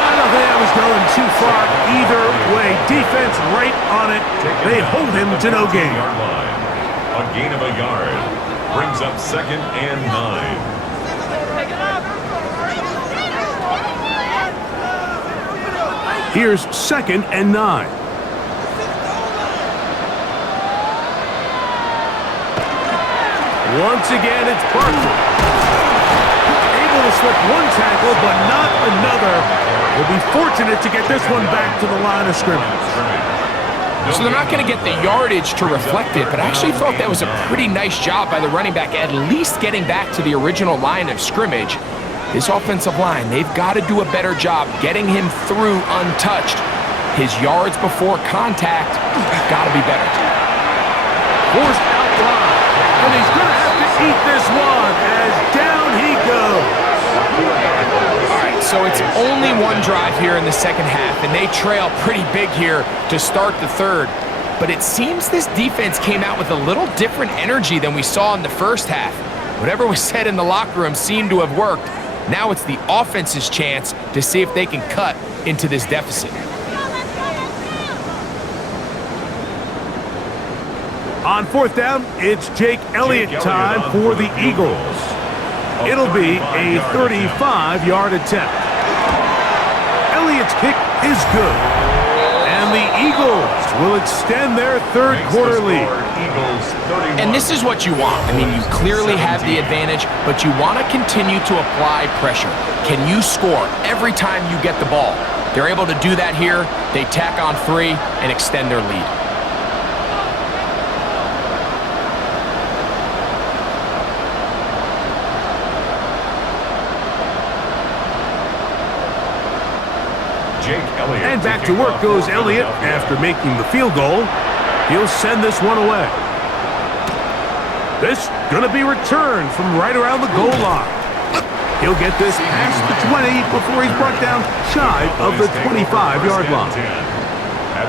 I don't think that was going too far either way. Defense right on it. They hold him to no gain. A gain of a yard brings up 2nd and 9. Here's 2nd and 9. Once again, it's Barkley. Able to slip one tackle, but not another. Will be fortunate to get this one back to the line of scrimmage. So they're not going to get the yardage to reflect it, but I actually thought that was a pretty nice job by the running back, at least getting back to the original line of scrimmage. This offensive line, they've got to do a better job getting him through untouched. His yards before contact got to be better. Forced out wide, and he's going to have to eat this one as down he goes. All right, so it's only one drive here in the second half, and they trail pretty big here to start the third. But it seems this defense came out with a little different energy than we saw in the first half. Whatever was said in the locker room seemed to have worked. Now it's the offense's chance to see if they can cut into this deficit. On 4th down, it's Jake Elliott time for the Eagles. It'll be a 35-yard attempt. Elliott's kick is good. And the Eagles will extend their third quarter lead. And this is what you want. I mean, you clearly have the advantage, but you want to continue to apply pressure. Can you score every time you get the ball? They're able to do that here. They tack on 3 and extend their lead. And back to work goes Elliott after making the field goal. He'll send this one away. This going to be returned from right around the goal line. He'll get this past the 20 before he's brought down shy of the 25-yard line.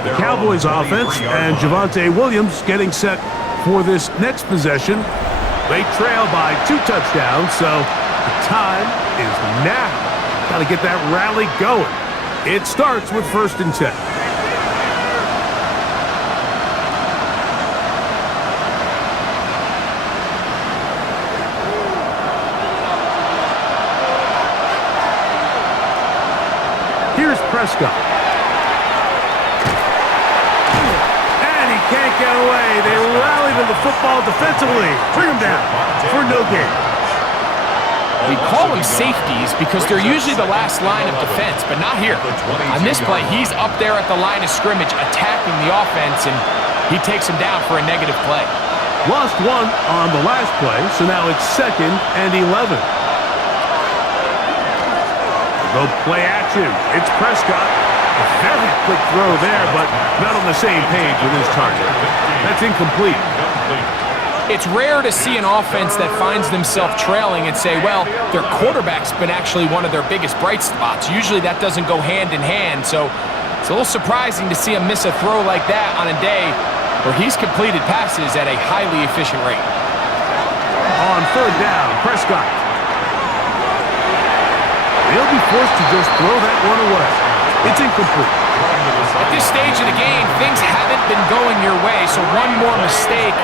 The Cowboys offense and Javonte Williams getting set for this next possession. They trail by 2 touchdowns, so the time is now. Got to get that rally going. It starts with 1st and 10. Here's Prescott. And he can't get away. They rally to the football defensively. Bring him down for no gain. We call them safeties because they're usually the last line of defense, but not here. On this play, he's up there at the line of scrimmage attacking the offense, and he takes him down for a negative play. Lost 1 on the last play, so now it's 2nd and 11. They'll play action. It's Prescott. A very quick throw there, but not on the same page with his target. That's incomplete. It's rare to see an offense that finds themselves trailing and say, well, their quarterback's been actually one of their biggest bright spots. Usually that doesn't go hand in hand, so it's a little surprising to see him miss a throw like that on a day where he's completed passes at a highly efficient rate. On 3rd down, Prescott. They'll be forced to just throw that one away. It's incomplete. At this stage of the game, things haven't been going your way, so one more mistake,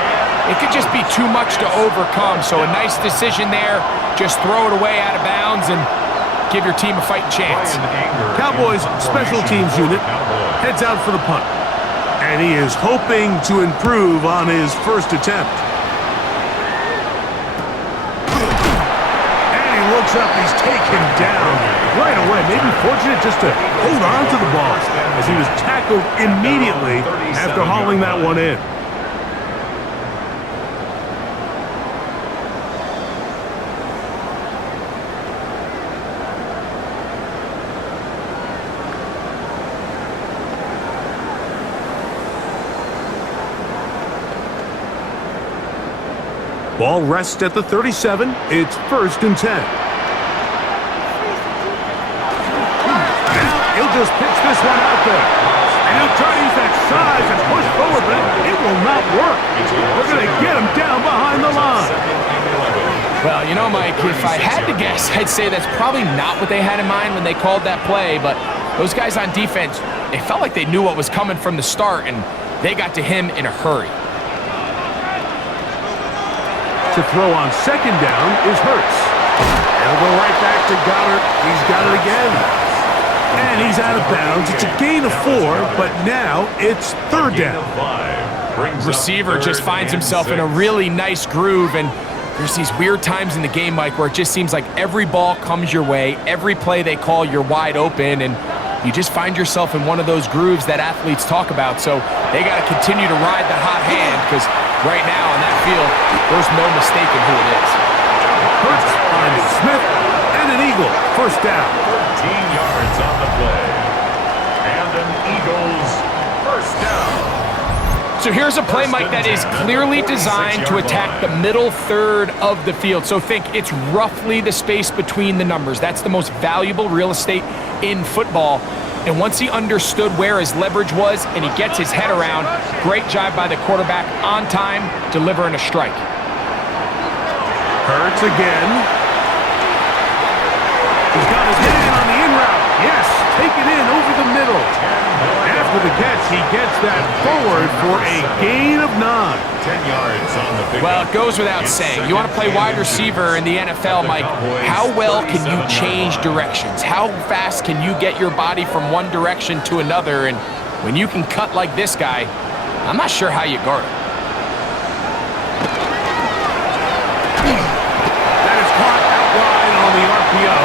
it could just be too much to overcome. So a nice decision there. Just throw it away out of bounds and give your team a fighting chance. Cowboys special teams unit heads out for the punt. And he is hoping to improve on his first attempt. Looks up, he's taken down right away. Maybe fortunate just to hold on to the ball as he was tackled immediately after hauling that one in. Ball rests at the 37. It's 1st and 10. Now he'll just pitch this one out there. And he'll try to use that size and push forward, but it will not work. We're going to get him down behind the line. Well, you know, Mike, if I had to guess, I'd say that's probably not what they had in mind when they called that play, but those guys on defense, it felt like they knew what was coming from the start, and they got to him in a hurry. To throw on 2nd down is Hurts. He'll go right back to Goddard. He's got it again. And he's out of bounds. It's a gain of 4, but now it's 3rd down. Receiver just finds himself in a really nice groove, and there's these weird times in the game, Mike, where it just seems like every ball comes your way, every play they call, you're wide open, and you just find yourself in one of those grooves that athletes talk about. So they got to continue to ride the hot hand, because right now on that field, there's no mistaking who it is. Hurts finding Smith, and an Eagle. 1st down. 13 yards on the play. And an Eagles 1st down. So here's a play, Mike, that is clearly designed to attack the middle third of the field. So think it's roughly the space between the numbers. That's the most valuable real estate in football. And once he understood where his leverage was and he gets his head around, great job by the quarterback on time, delivering a strike. Hurts again. He's got his man on the in route. Yes, take it in over the middle. After the catch, he gets that forward for a gain of 9. 10 yards on the pickup. Well, it goes without saying. You want to play wide receiver in the NFL, Mike. How well can you change directions? How fast can you get your body from one direction to another? And when you can cut like this guy, I'm not sure how you guard it. That is caught out wide on the RPO.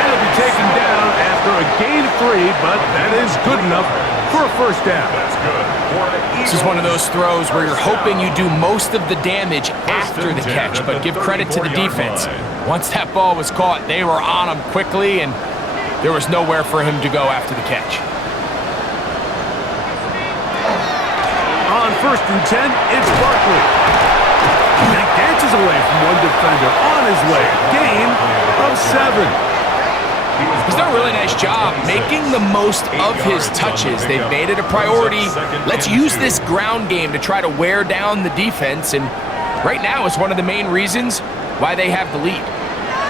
That'll be taken down after a gain of 3, but that is good enough for a 1st down. That's good. This is one of those throws where you're hoping you do most of the damage after the catch, but give credit to the defense. Once that ball was caught, they were on him quickly, and there was nowhere for him to go after the catch. On 1st and 10, it's Barkley. And he dances away from one defender on his way. Gain of 7. He's done a really nice job making the most of his touches. They've made it a priority. Let's use this ground game to try to wear down the defense, and right now it's one of the main reasons why they have the lead.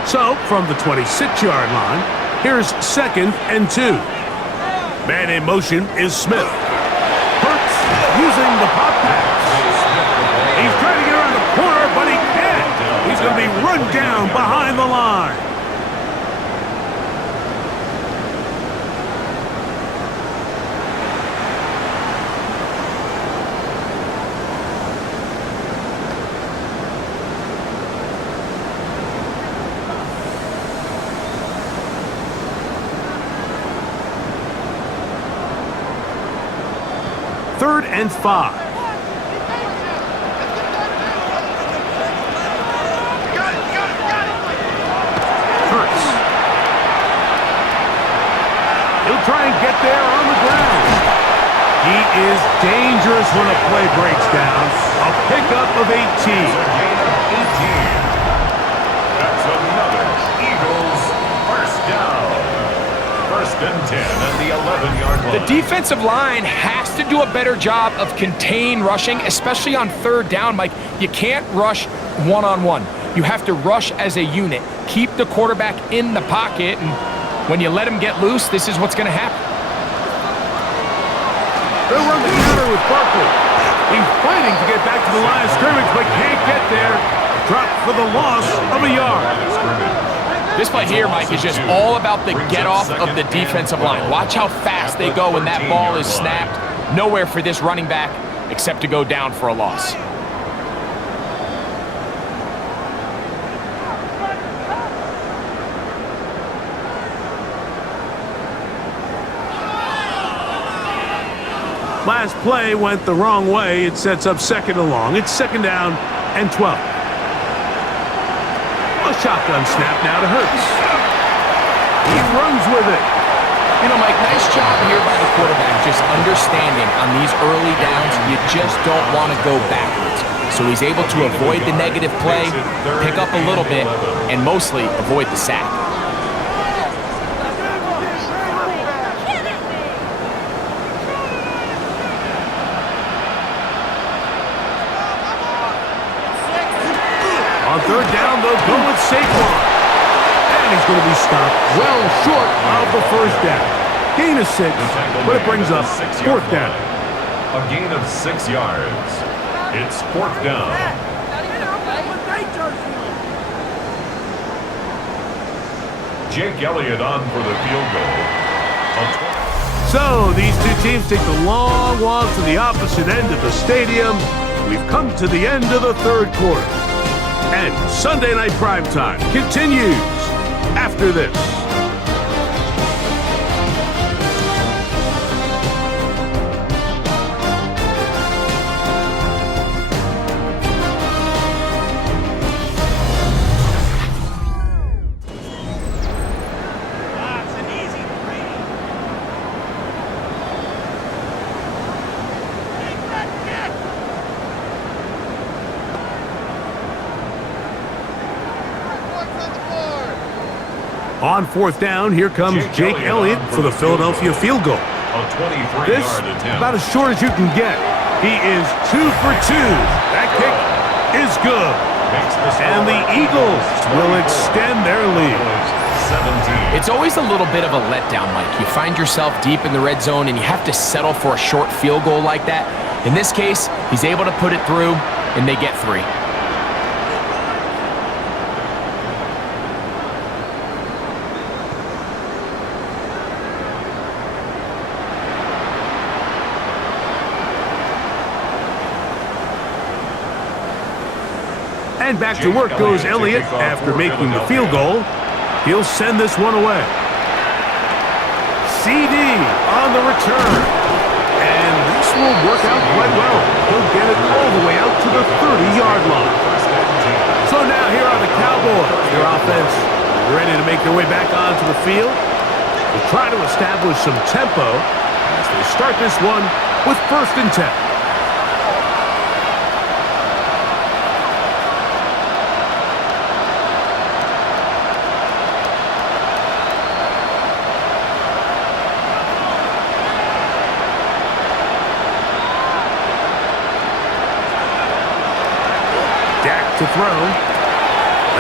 So, from the 26-yard line, here's 2nd and 2. Man in motion is Smith. Hurts using the pop pass. He's trying to get around the corner, but he can't. He's going to be run down behind the line. Third and 5. Hurts. He'll try and get there on the ground. He is dangerous when a play breaks down. A pickup of 18. That's another Eagles first down. 1st and 10 at the 11-yard line. The defensive line has to do a better job of contain rushing, especially on 3rd down, Mike. You can't rush one-on-one. You have to rush as a unit. Keep the quarterback in the pocket, and when you let him get loose, this is what's going to happen. They'll run the counter with Barkley. He's fighting to get back to the line of scrimmage, but can't get there. Dropped for the loss of a yard. This play here, Mike, is just all about the get-off of the defensive line. Watch how fast they go when that ball is snapped. Nowhere for this running back except to go down for a loss. Last play went the wrong way. It sets up 2nd and long. It's 2nd down and 12. A shotgun snap now to Hurts. He runs with it. You know, Mike, nice job here by the quarterback, just understanding on these early downs, you just don't want to go backwards. So he's able to avoid the negative play, pick up a little bit, and mostly avoid the sack. On 3rd down, they'll go with Saquon. And he's going to be stopped well short of the 1st down. Gain of 6, but it brings up 4th down. A gain of 6 yards. It's 4th down. Jake Elliott on for the field goal. So these two teams take the long walk to the opposite end of the stadium. We've come to the end of the 3rd quarter. And Sunday Night Primetime continues after this. On 4th down, here comes Jake Elliott for the Philadelphia field goal. This, about as short as you can get. He is 2 for 2. That kick is good. And the Eagles will extend their lead. It's always a little bit of a letdown, Mike. You find yourself deep in the red zone and you have to settle for a short field goal like that. In this case, he's able to put it through, and they get 3. And back to work goes Elliott after making the field goal. He'll send this one away. CD on the return. And this will work out quite well. He'll get it all the way out to the 30-yard line. So now here are the Cowboys. Their offense ready to make their way back onto the field. They'll try to establish some tempo as they start this one with 1st and 10. To throw.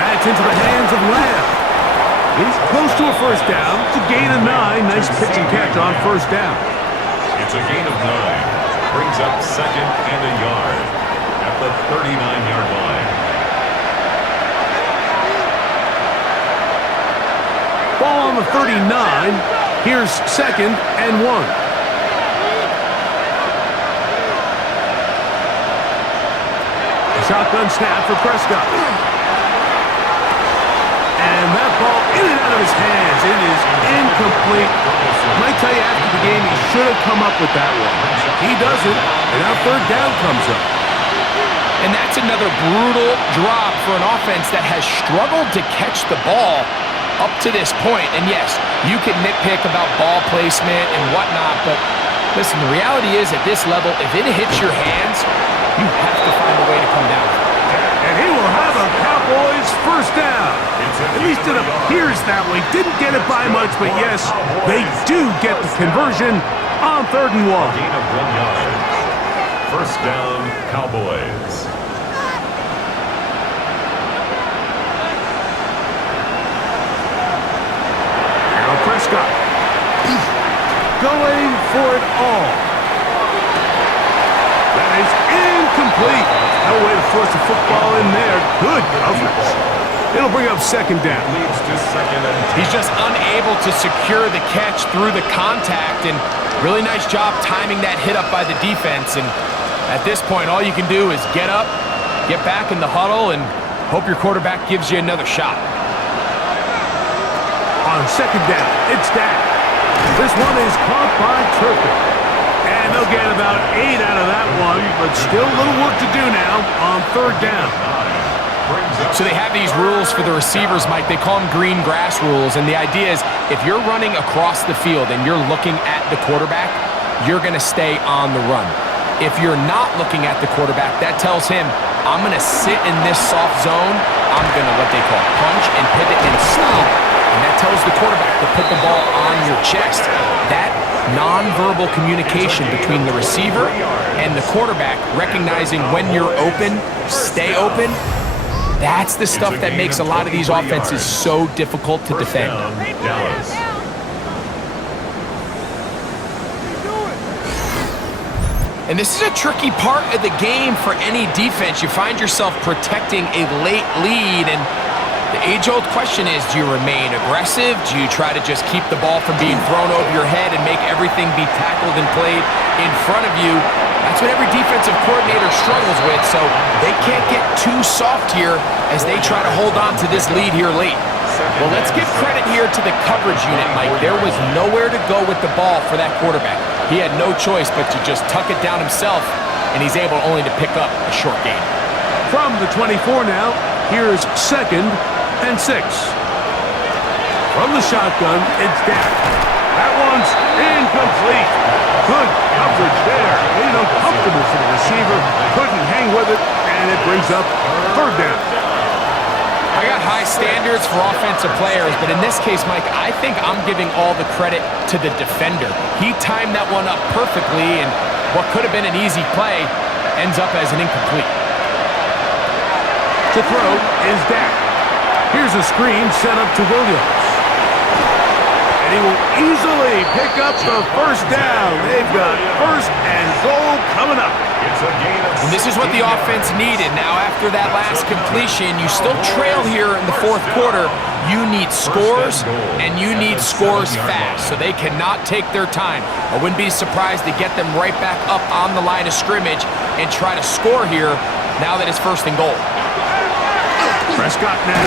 That's into the hands of Lamb. He's close to a first down. It's a gain of 9. Nice pitch and catch on first down. It's a gain of 9. Brings up 2nd and a yard at the 39-yard line. Ball on the 39. Here's 2nd and 1. Shotgun snap for Prescott. And that ball in and out of his hands. It is incomplete. I might tell you after the game he should have come up with that one. He doesn't, and now third down comes up. And that's another brutal drop for an offense that has struggled to catch the ball up to this point. And yes, you can nitpick about ball placement and whatnot, but listen, the reality is at this level, if it hits your hands, you have to find a way to come down. And he will have a Cowboys first down. At least it appears that way. Didn't get it by much, but yes, they do get the conversion on 3rd and 1. Gain of 1 yard. First down, Cowboys. Now Prescott going for it all. That is incomplete. No way to force the football in there. Good coverage. It'll bring up 2nd down. Leads to 2nd and 10. He's just unable to secure the catch through the contact, and really nice job timing that hit up by the defense. And at this point, all you can do is get up, get back in the huddle, and hope your quarterback gives you another shot. On 2nd down, it's Dak. This one is caught by Tirico. And they'll get about 8 out of that one, but still a little work to do now on 3rd down. So they have these rules for the receivers, Mike. They call them green grass rules, and the idea is if you're running across the field and you're looking at the quarterback, you're going to stay on the run. If you're not looking at the quarterback, that tells him, I'm going to sit in this soft zone. I'm going to, what they call, punch and pivot and stop. And that tells the quarterback to put the ball on your chest. That nonverbal communication between the receiver and the quarterback, recognizing when you're open, stay open, that's the stuff that makes a lot of these offenses so difficult to defend. Dallas. And this is a tricky part of the game for any defense. You find yourself protecting a late lead, and the age-old question is, do you remain aggressive? Do you try to just keep the ball from being thrown over your head and make everything be tackled and played in front of you? That's what every defensive coordinator struggles with, so they can't get too soft here as they try to hold on to this lead here late. Well, let's give credit here to the coverage unit, Mike. There was nowhere to go with the ball for that quarterback. He had no choice but to just tuck it down himself, and he's able only to pick up a short gain. From the 24 now, here's 2nd and 6. From the shotgun, it's Dak. That one's incomplete. Good coverage there. Made it uncomfortable for the receiver. Couldn't hang with it, and it brings up 3rd down. I got high standards for offensive players, but in this case, Mike, I think I'm giving all the credit to the defender. He timed that one up perfectly, and what could have been an easy play ends up as an incomplete. To throw is Dak. Here's a screen set up to Williams. And he will easily pick up the first down. They've got 1st and goal coming up. It's a gain of 6. And this is what the offense needed. Now, after that last completion, you still trail here in the 4th quarter. You need scores, and you need scores fast, so they cannot take their time. I wouldn't be surprised to get them right back up on the line of scrimmage and try to score here now that it's 1st and goal. Prescott now.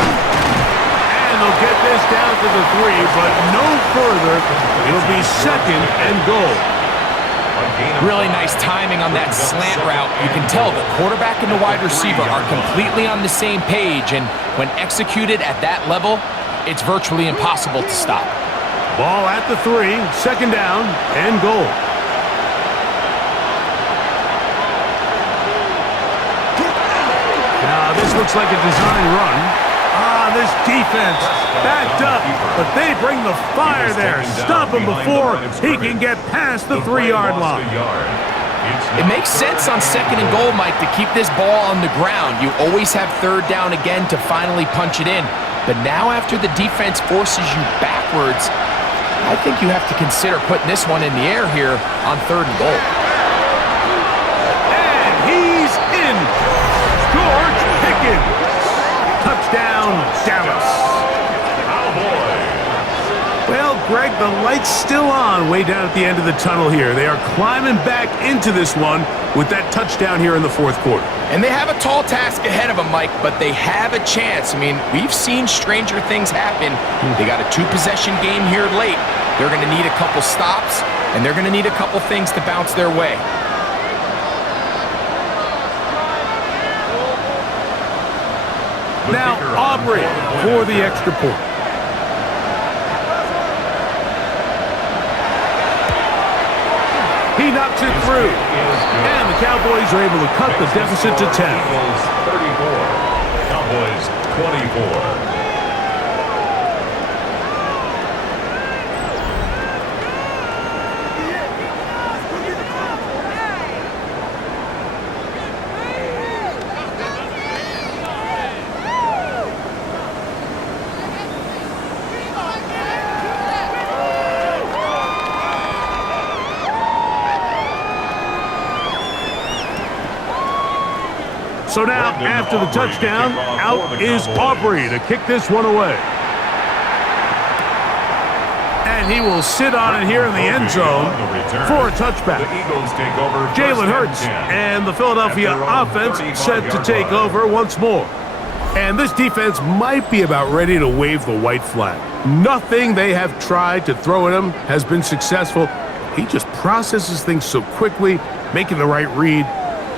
And they'll get this down to the 3, but no further. It'll be 2nd and goal. Really nice timing on that slant route. You can tell the quarterback and the wide receiver are completely on the same page, and when executed at that level, it's virtually impossible to stop. Ball at the 3, 2nd down and goal. Now this looks like a design run. This defense backed up, but they bring the fire there. Stop him before he can get past the 3-yard line. It makes sense on 2nd and goal, Mike, to keep this ball on the ground. You always have 3rd down again to finally punch it in. But now after the defense forces you backwards, I think you have to consider putting this one in the air here on 3rd and goal. And he's in. George Pickens. Touchdown, Dallas. Well, Greg, the light's still on way down at the end of the tunnel here. They are climbing back into this one with that touchdown here in the 4th quarter. And they have a tall task ahead of them, Mike, but they have a chance. I mean, we've seen stranger things happen. They got a 2-possession game here late. They're going to need a couple stops, and they're going to need a couple things to bounce their way. Now, Aubrey for the extra point. He knocks it through. And the Cowboys are able to cut the deficit to 10. Eagles 34, Cowboys 24. So now, after the touchdown, out is Aubrey to kick this one away. And he will sit on it here in the end zone for a touchback. Jalen Hurts and the Philadelphia offense set to take over once more. And this defense might be about ready to wave the white flag. Nothing they have tried to throw at him has been successful. He just processes things so quickly, making the right read,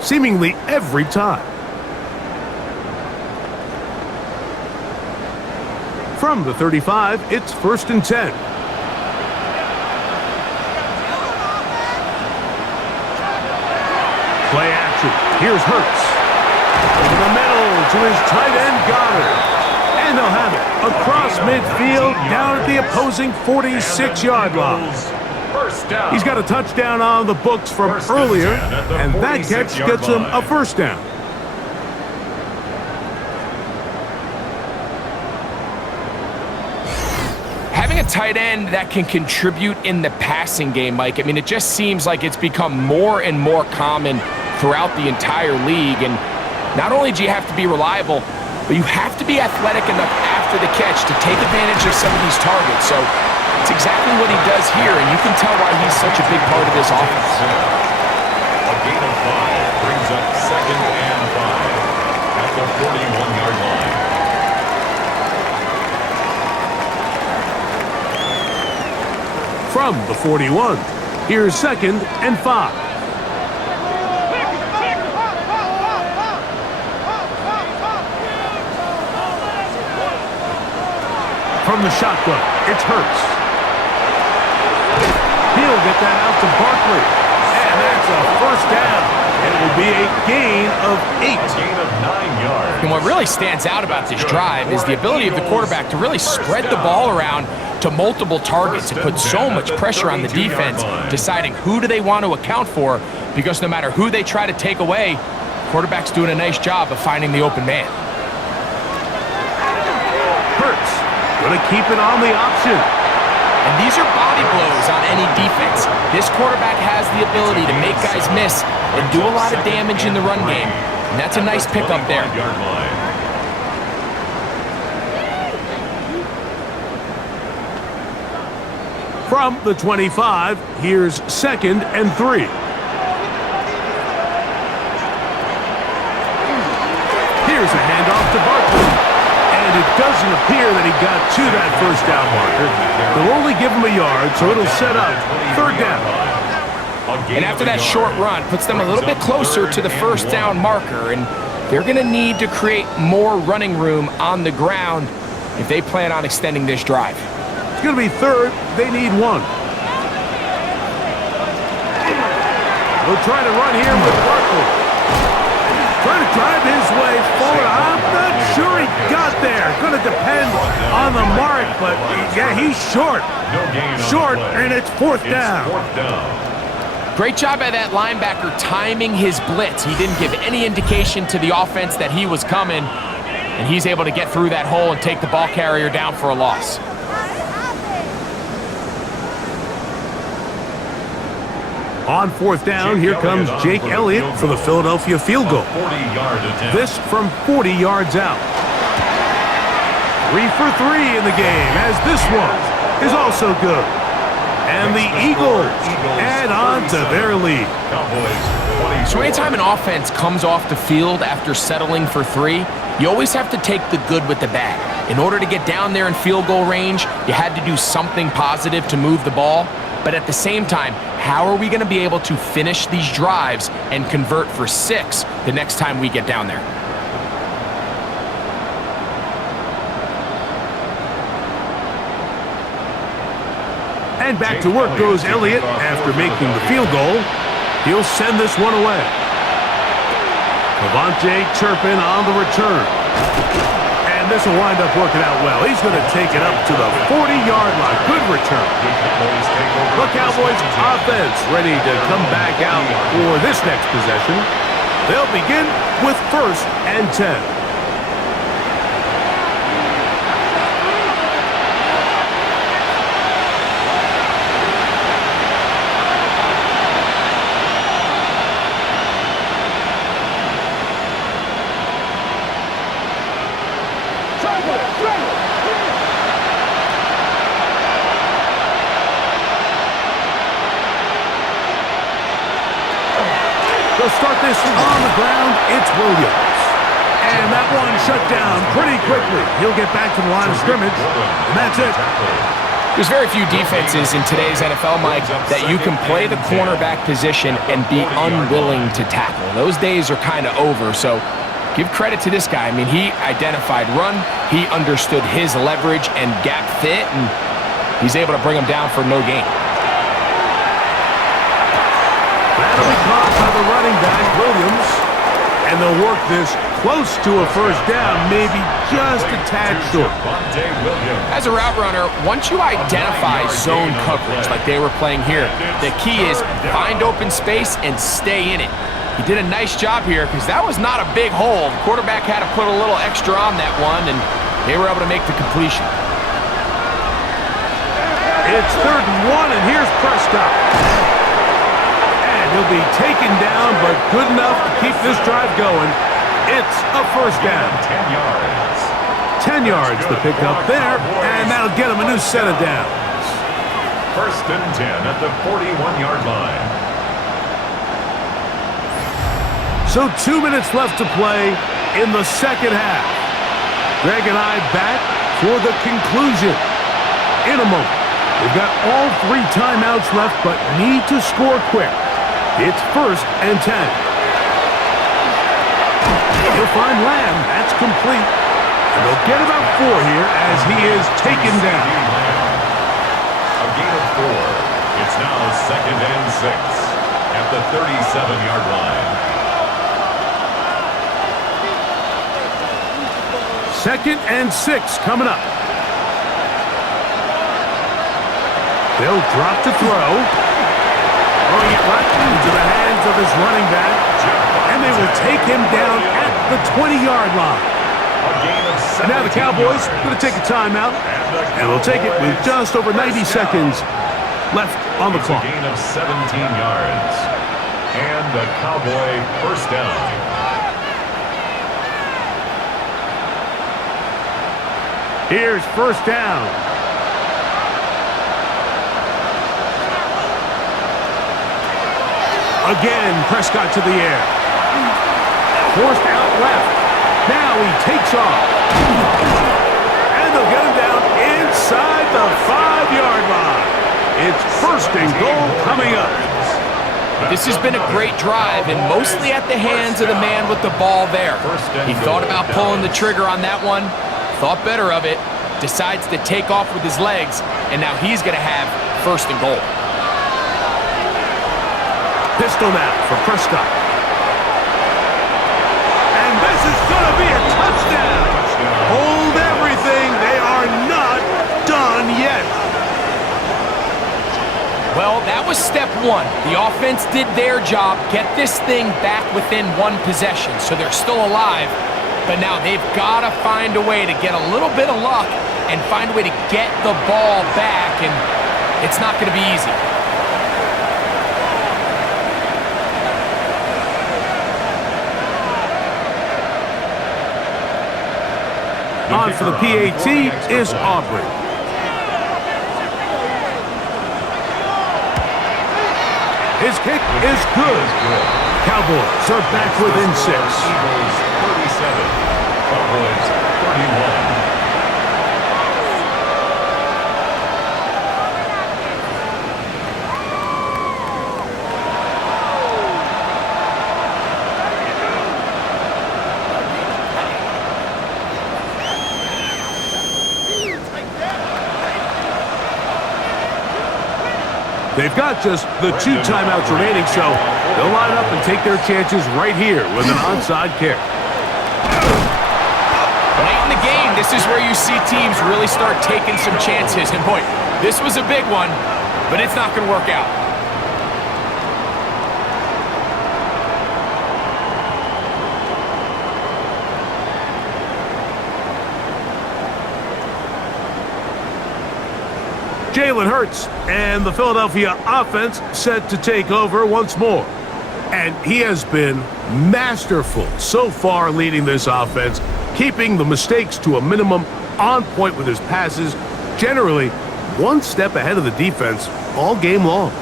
seemingly every time. From the 35, it's 1st and 10. Play action. Here's Hurts. Over the middle to his tight end, Goddard. And they'll have it across midfield down at the opposing 46-yard line. He's got a touchdown on the books from earlier, and that catch gets him a 1st down. Having a tight end that can contribute in the passing game, Mike, I mean, it just seems like it's become more and more common throughout the entire league. And not only do you have to be reliable, but you have to be athletic enough after the catch to take advantage of some of these targets. So it's exactly what he does here, and you can tell why he's such a big part of this offense. A gain of 5 brings up 2nd and 5 at the 41-yard line. From the 41, here's 2nd and 5. From the shotgun, it's Hurts. He'll get that out to Barkley. And that's a 1st down. It will be a gain of 8. A gain of 9 yards. And what really stands out about this drive is the ability of the quarterback to really spread the ball around to multiple targets and put so much pressure on the defense, deciding who do they want to account for, because no matter who they try to take away, quarterback's doing a nice job of finding the open man. Hurts going to keep it on the option. And these are body blows on any defense. This quarterback has the ability to make guys miss and do a lot of damage in the run game. And that's a nice pickup there. From the 25, here's 2nd and 3. Here's a handoff to Barkley. And it doesn't appear that he got to that 1st down marker. They'll only give him a yard, so it'll set up 3rd down. And after that short run, puts them a little bit closer to the 1st down marker. And they're going to need to create more running room on the ground if they plan on extending this drive. It's going to be 3rd. They need 1. We'll try to run here with Barkley. Trying to drive his way forward. I'm not sure he got there. Going to depend on the mark, but yeah, he's short. Short, and it's 4th down. Great job by that linebacker timing his blitz. He didn't give any indication to the offense that he was coming, and he's able to get through that hole and take the ball carrier down for a loss. On fourth down, here comes Jake Elliott for the Philadelphia field goal. This from 40 yards out. 3 for 3 in the game, as this one is also good. And the Eagles add on to their lead. So anytime an offense comes off the field after settling for 3, you always have to take the good with the bad. In order to get down there in field goal range, you had to do something positive to move the ball. But at the same time, how are we going to be able to finish these drives and convert for 6 the next time we get down there? And back to work goes Elliott after making the field goal. He'll send this one away. Devontae Turpin on the return. And this will wind up working out well. He's going to take it up to the 40-yard line. Good return. The Cowboys offense ready to come back out for this next possession. They'll begin with 1st and 10. They'll start this on the ground. It's Williams. And that one shut down pretty quickly. He'll get back to the line of scrimmage, and that's it. There's very few defenses in today's NFL, Mike, that you can play the cornerback position and be unwilling to tackle. Those days are kind of over, so give credit to this guy. I mean, he identified run, he understood his leverage and gap fit, and he's able to bring him down for no gain. That'll be caught by the running back, Williams. And they'll work this close to a first down, maybe just a tad short. As a route runner, once you identify zone coverage like they were playing here, the key is find open space and stay in it. He did a nice job here because that was not a big hole. The quarterback had to put a little extra on that one, and they were able to make the completion. It's 3rd and 1, and here's Prescott. He'll be taken down, but good enough to keep this drive going. It's a first down. 10 yards. 10 yards to pick up there, and that'll get him a new set of downs. 1st and 10 at the 41-yard line. So 2 minutes left to play in the second half. Greg and I back for the conclusion in a moment. We've got all 3 timeouts left, but need to score quick. It's 1st and 10. He'll find Lamb. That's complete. And they'll get about 4 here as he is taken down. A gain of 4. It's now 2nd and 6 at the 37-yard line. 2nd and 6 coming up. They'll drop to throw. Throwing it right into the hands of his running back. And they will take him down at the 20-yard line. And now the Cowboys are going to take a timeout. And they'll take it with just over 90 seconds left on the clock. A gain of 17 yards. And the Cowboy first down. Here's first down. Again, Prescott to the air. Forced out left. Now he takes off. And they'll get him down inside the 5-yard line. It's 1st and goal coming up. This has been a great drive, and mostly at the hands of the man with the ball there. He thought about pulling the trigger on that one, thought better of it, decides to take off with his legs, and now he's going to have 1st and goal. Pistol now for Prescott. And this is going to be a touchdown. Hold everything. They are not done yet. Well, that was step one. The offense did their job, get this thing back within one possession, so they're still alive. But now they've got to find a way to get a little bit of luck and find a way to get the ball back, and it's not going to be easy. On for the PAT is Aubrey. His kick is good. Cowboys are back within 6. Eagles 37, Cowboys 31. They've got just the 2 timeouts remaining, so they'll line up and take their chances right here with an onside kick. Late in the game, this is where you see teams really start taking some chances. And boy, this was a big one, but it's not going to work out. Jalen Hurts and the Philadelphia offense set to take over once more. And he has been masterful so far leading this offense, keeping the mistakes to a minimum, on point with his passes, generally one step ahead of the defense all game long.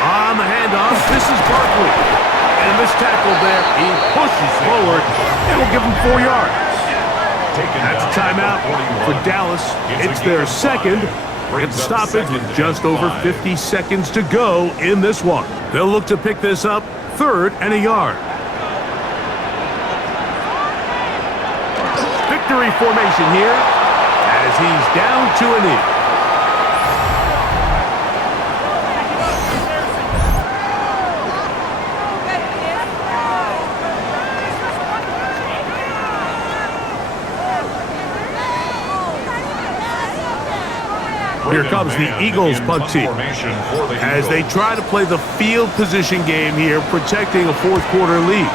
On the handoff, this is Barkley. And this tackle there, he pushes forward. It'll give him 4 yards. That's a timeout for Dallas. It's their second. It's stoppage with just over 50 seconds to go in this one. They'll look to pick this up 3rd and a yard. Victory formation here as he's down to a knee. Here comes the Eagles punt team as they try to play the field position game here, protecting a 4th quarter lead.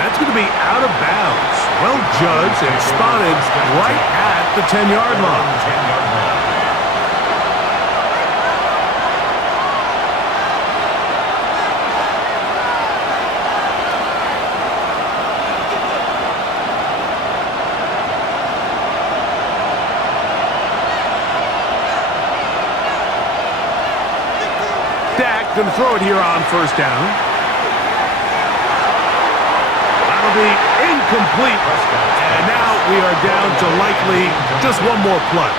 That's going to be out of bounds. Well judged and spotted right at the 10-yard line. Dak going to throw it here on 1st down. That'll be incomplete. And now we are down to likely just one more play.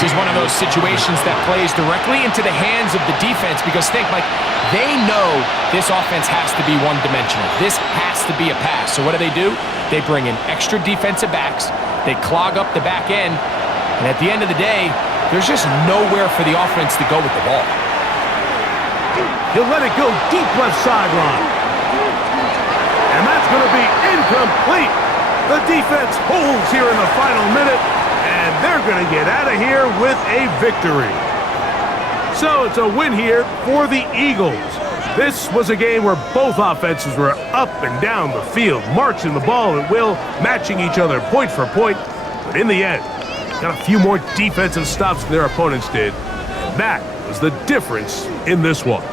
This is one of those situations that plays directly into the hands of the defense because think, like, they know this offense has to be one-dimensional. This has to be a pass. So what do? They bring in extra defensive backs. They clog up the back end. And at the end of the day, there's just nowhere for the offense to go with the ball. He'll let it go deep left sideline. And that's going to be incomplete. The defense holds here in the final minute, and they're going to get out of here with a victory. So it's a win here for the Eagles. This was a game where both offenses were up and down the field, marching the ball at will, matching each other point for point. But in the end, got a few more defensive stops than their opponents did. That was the difference in this one.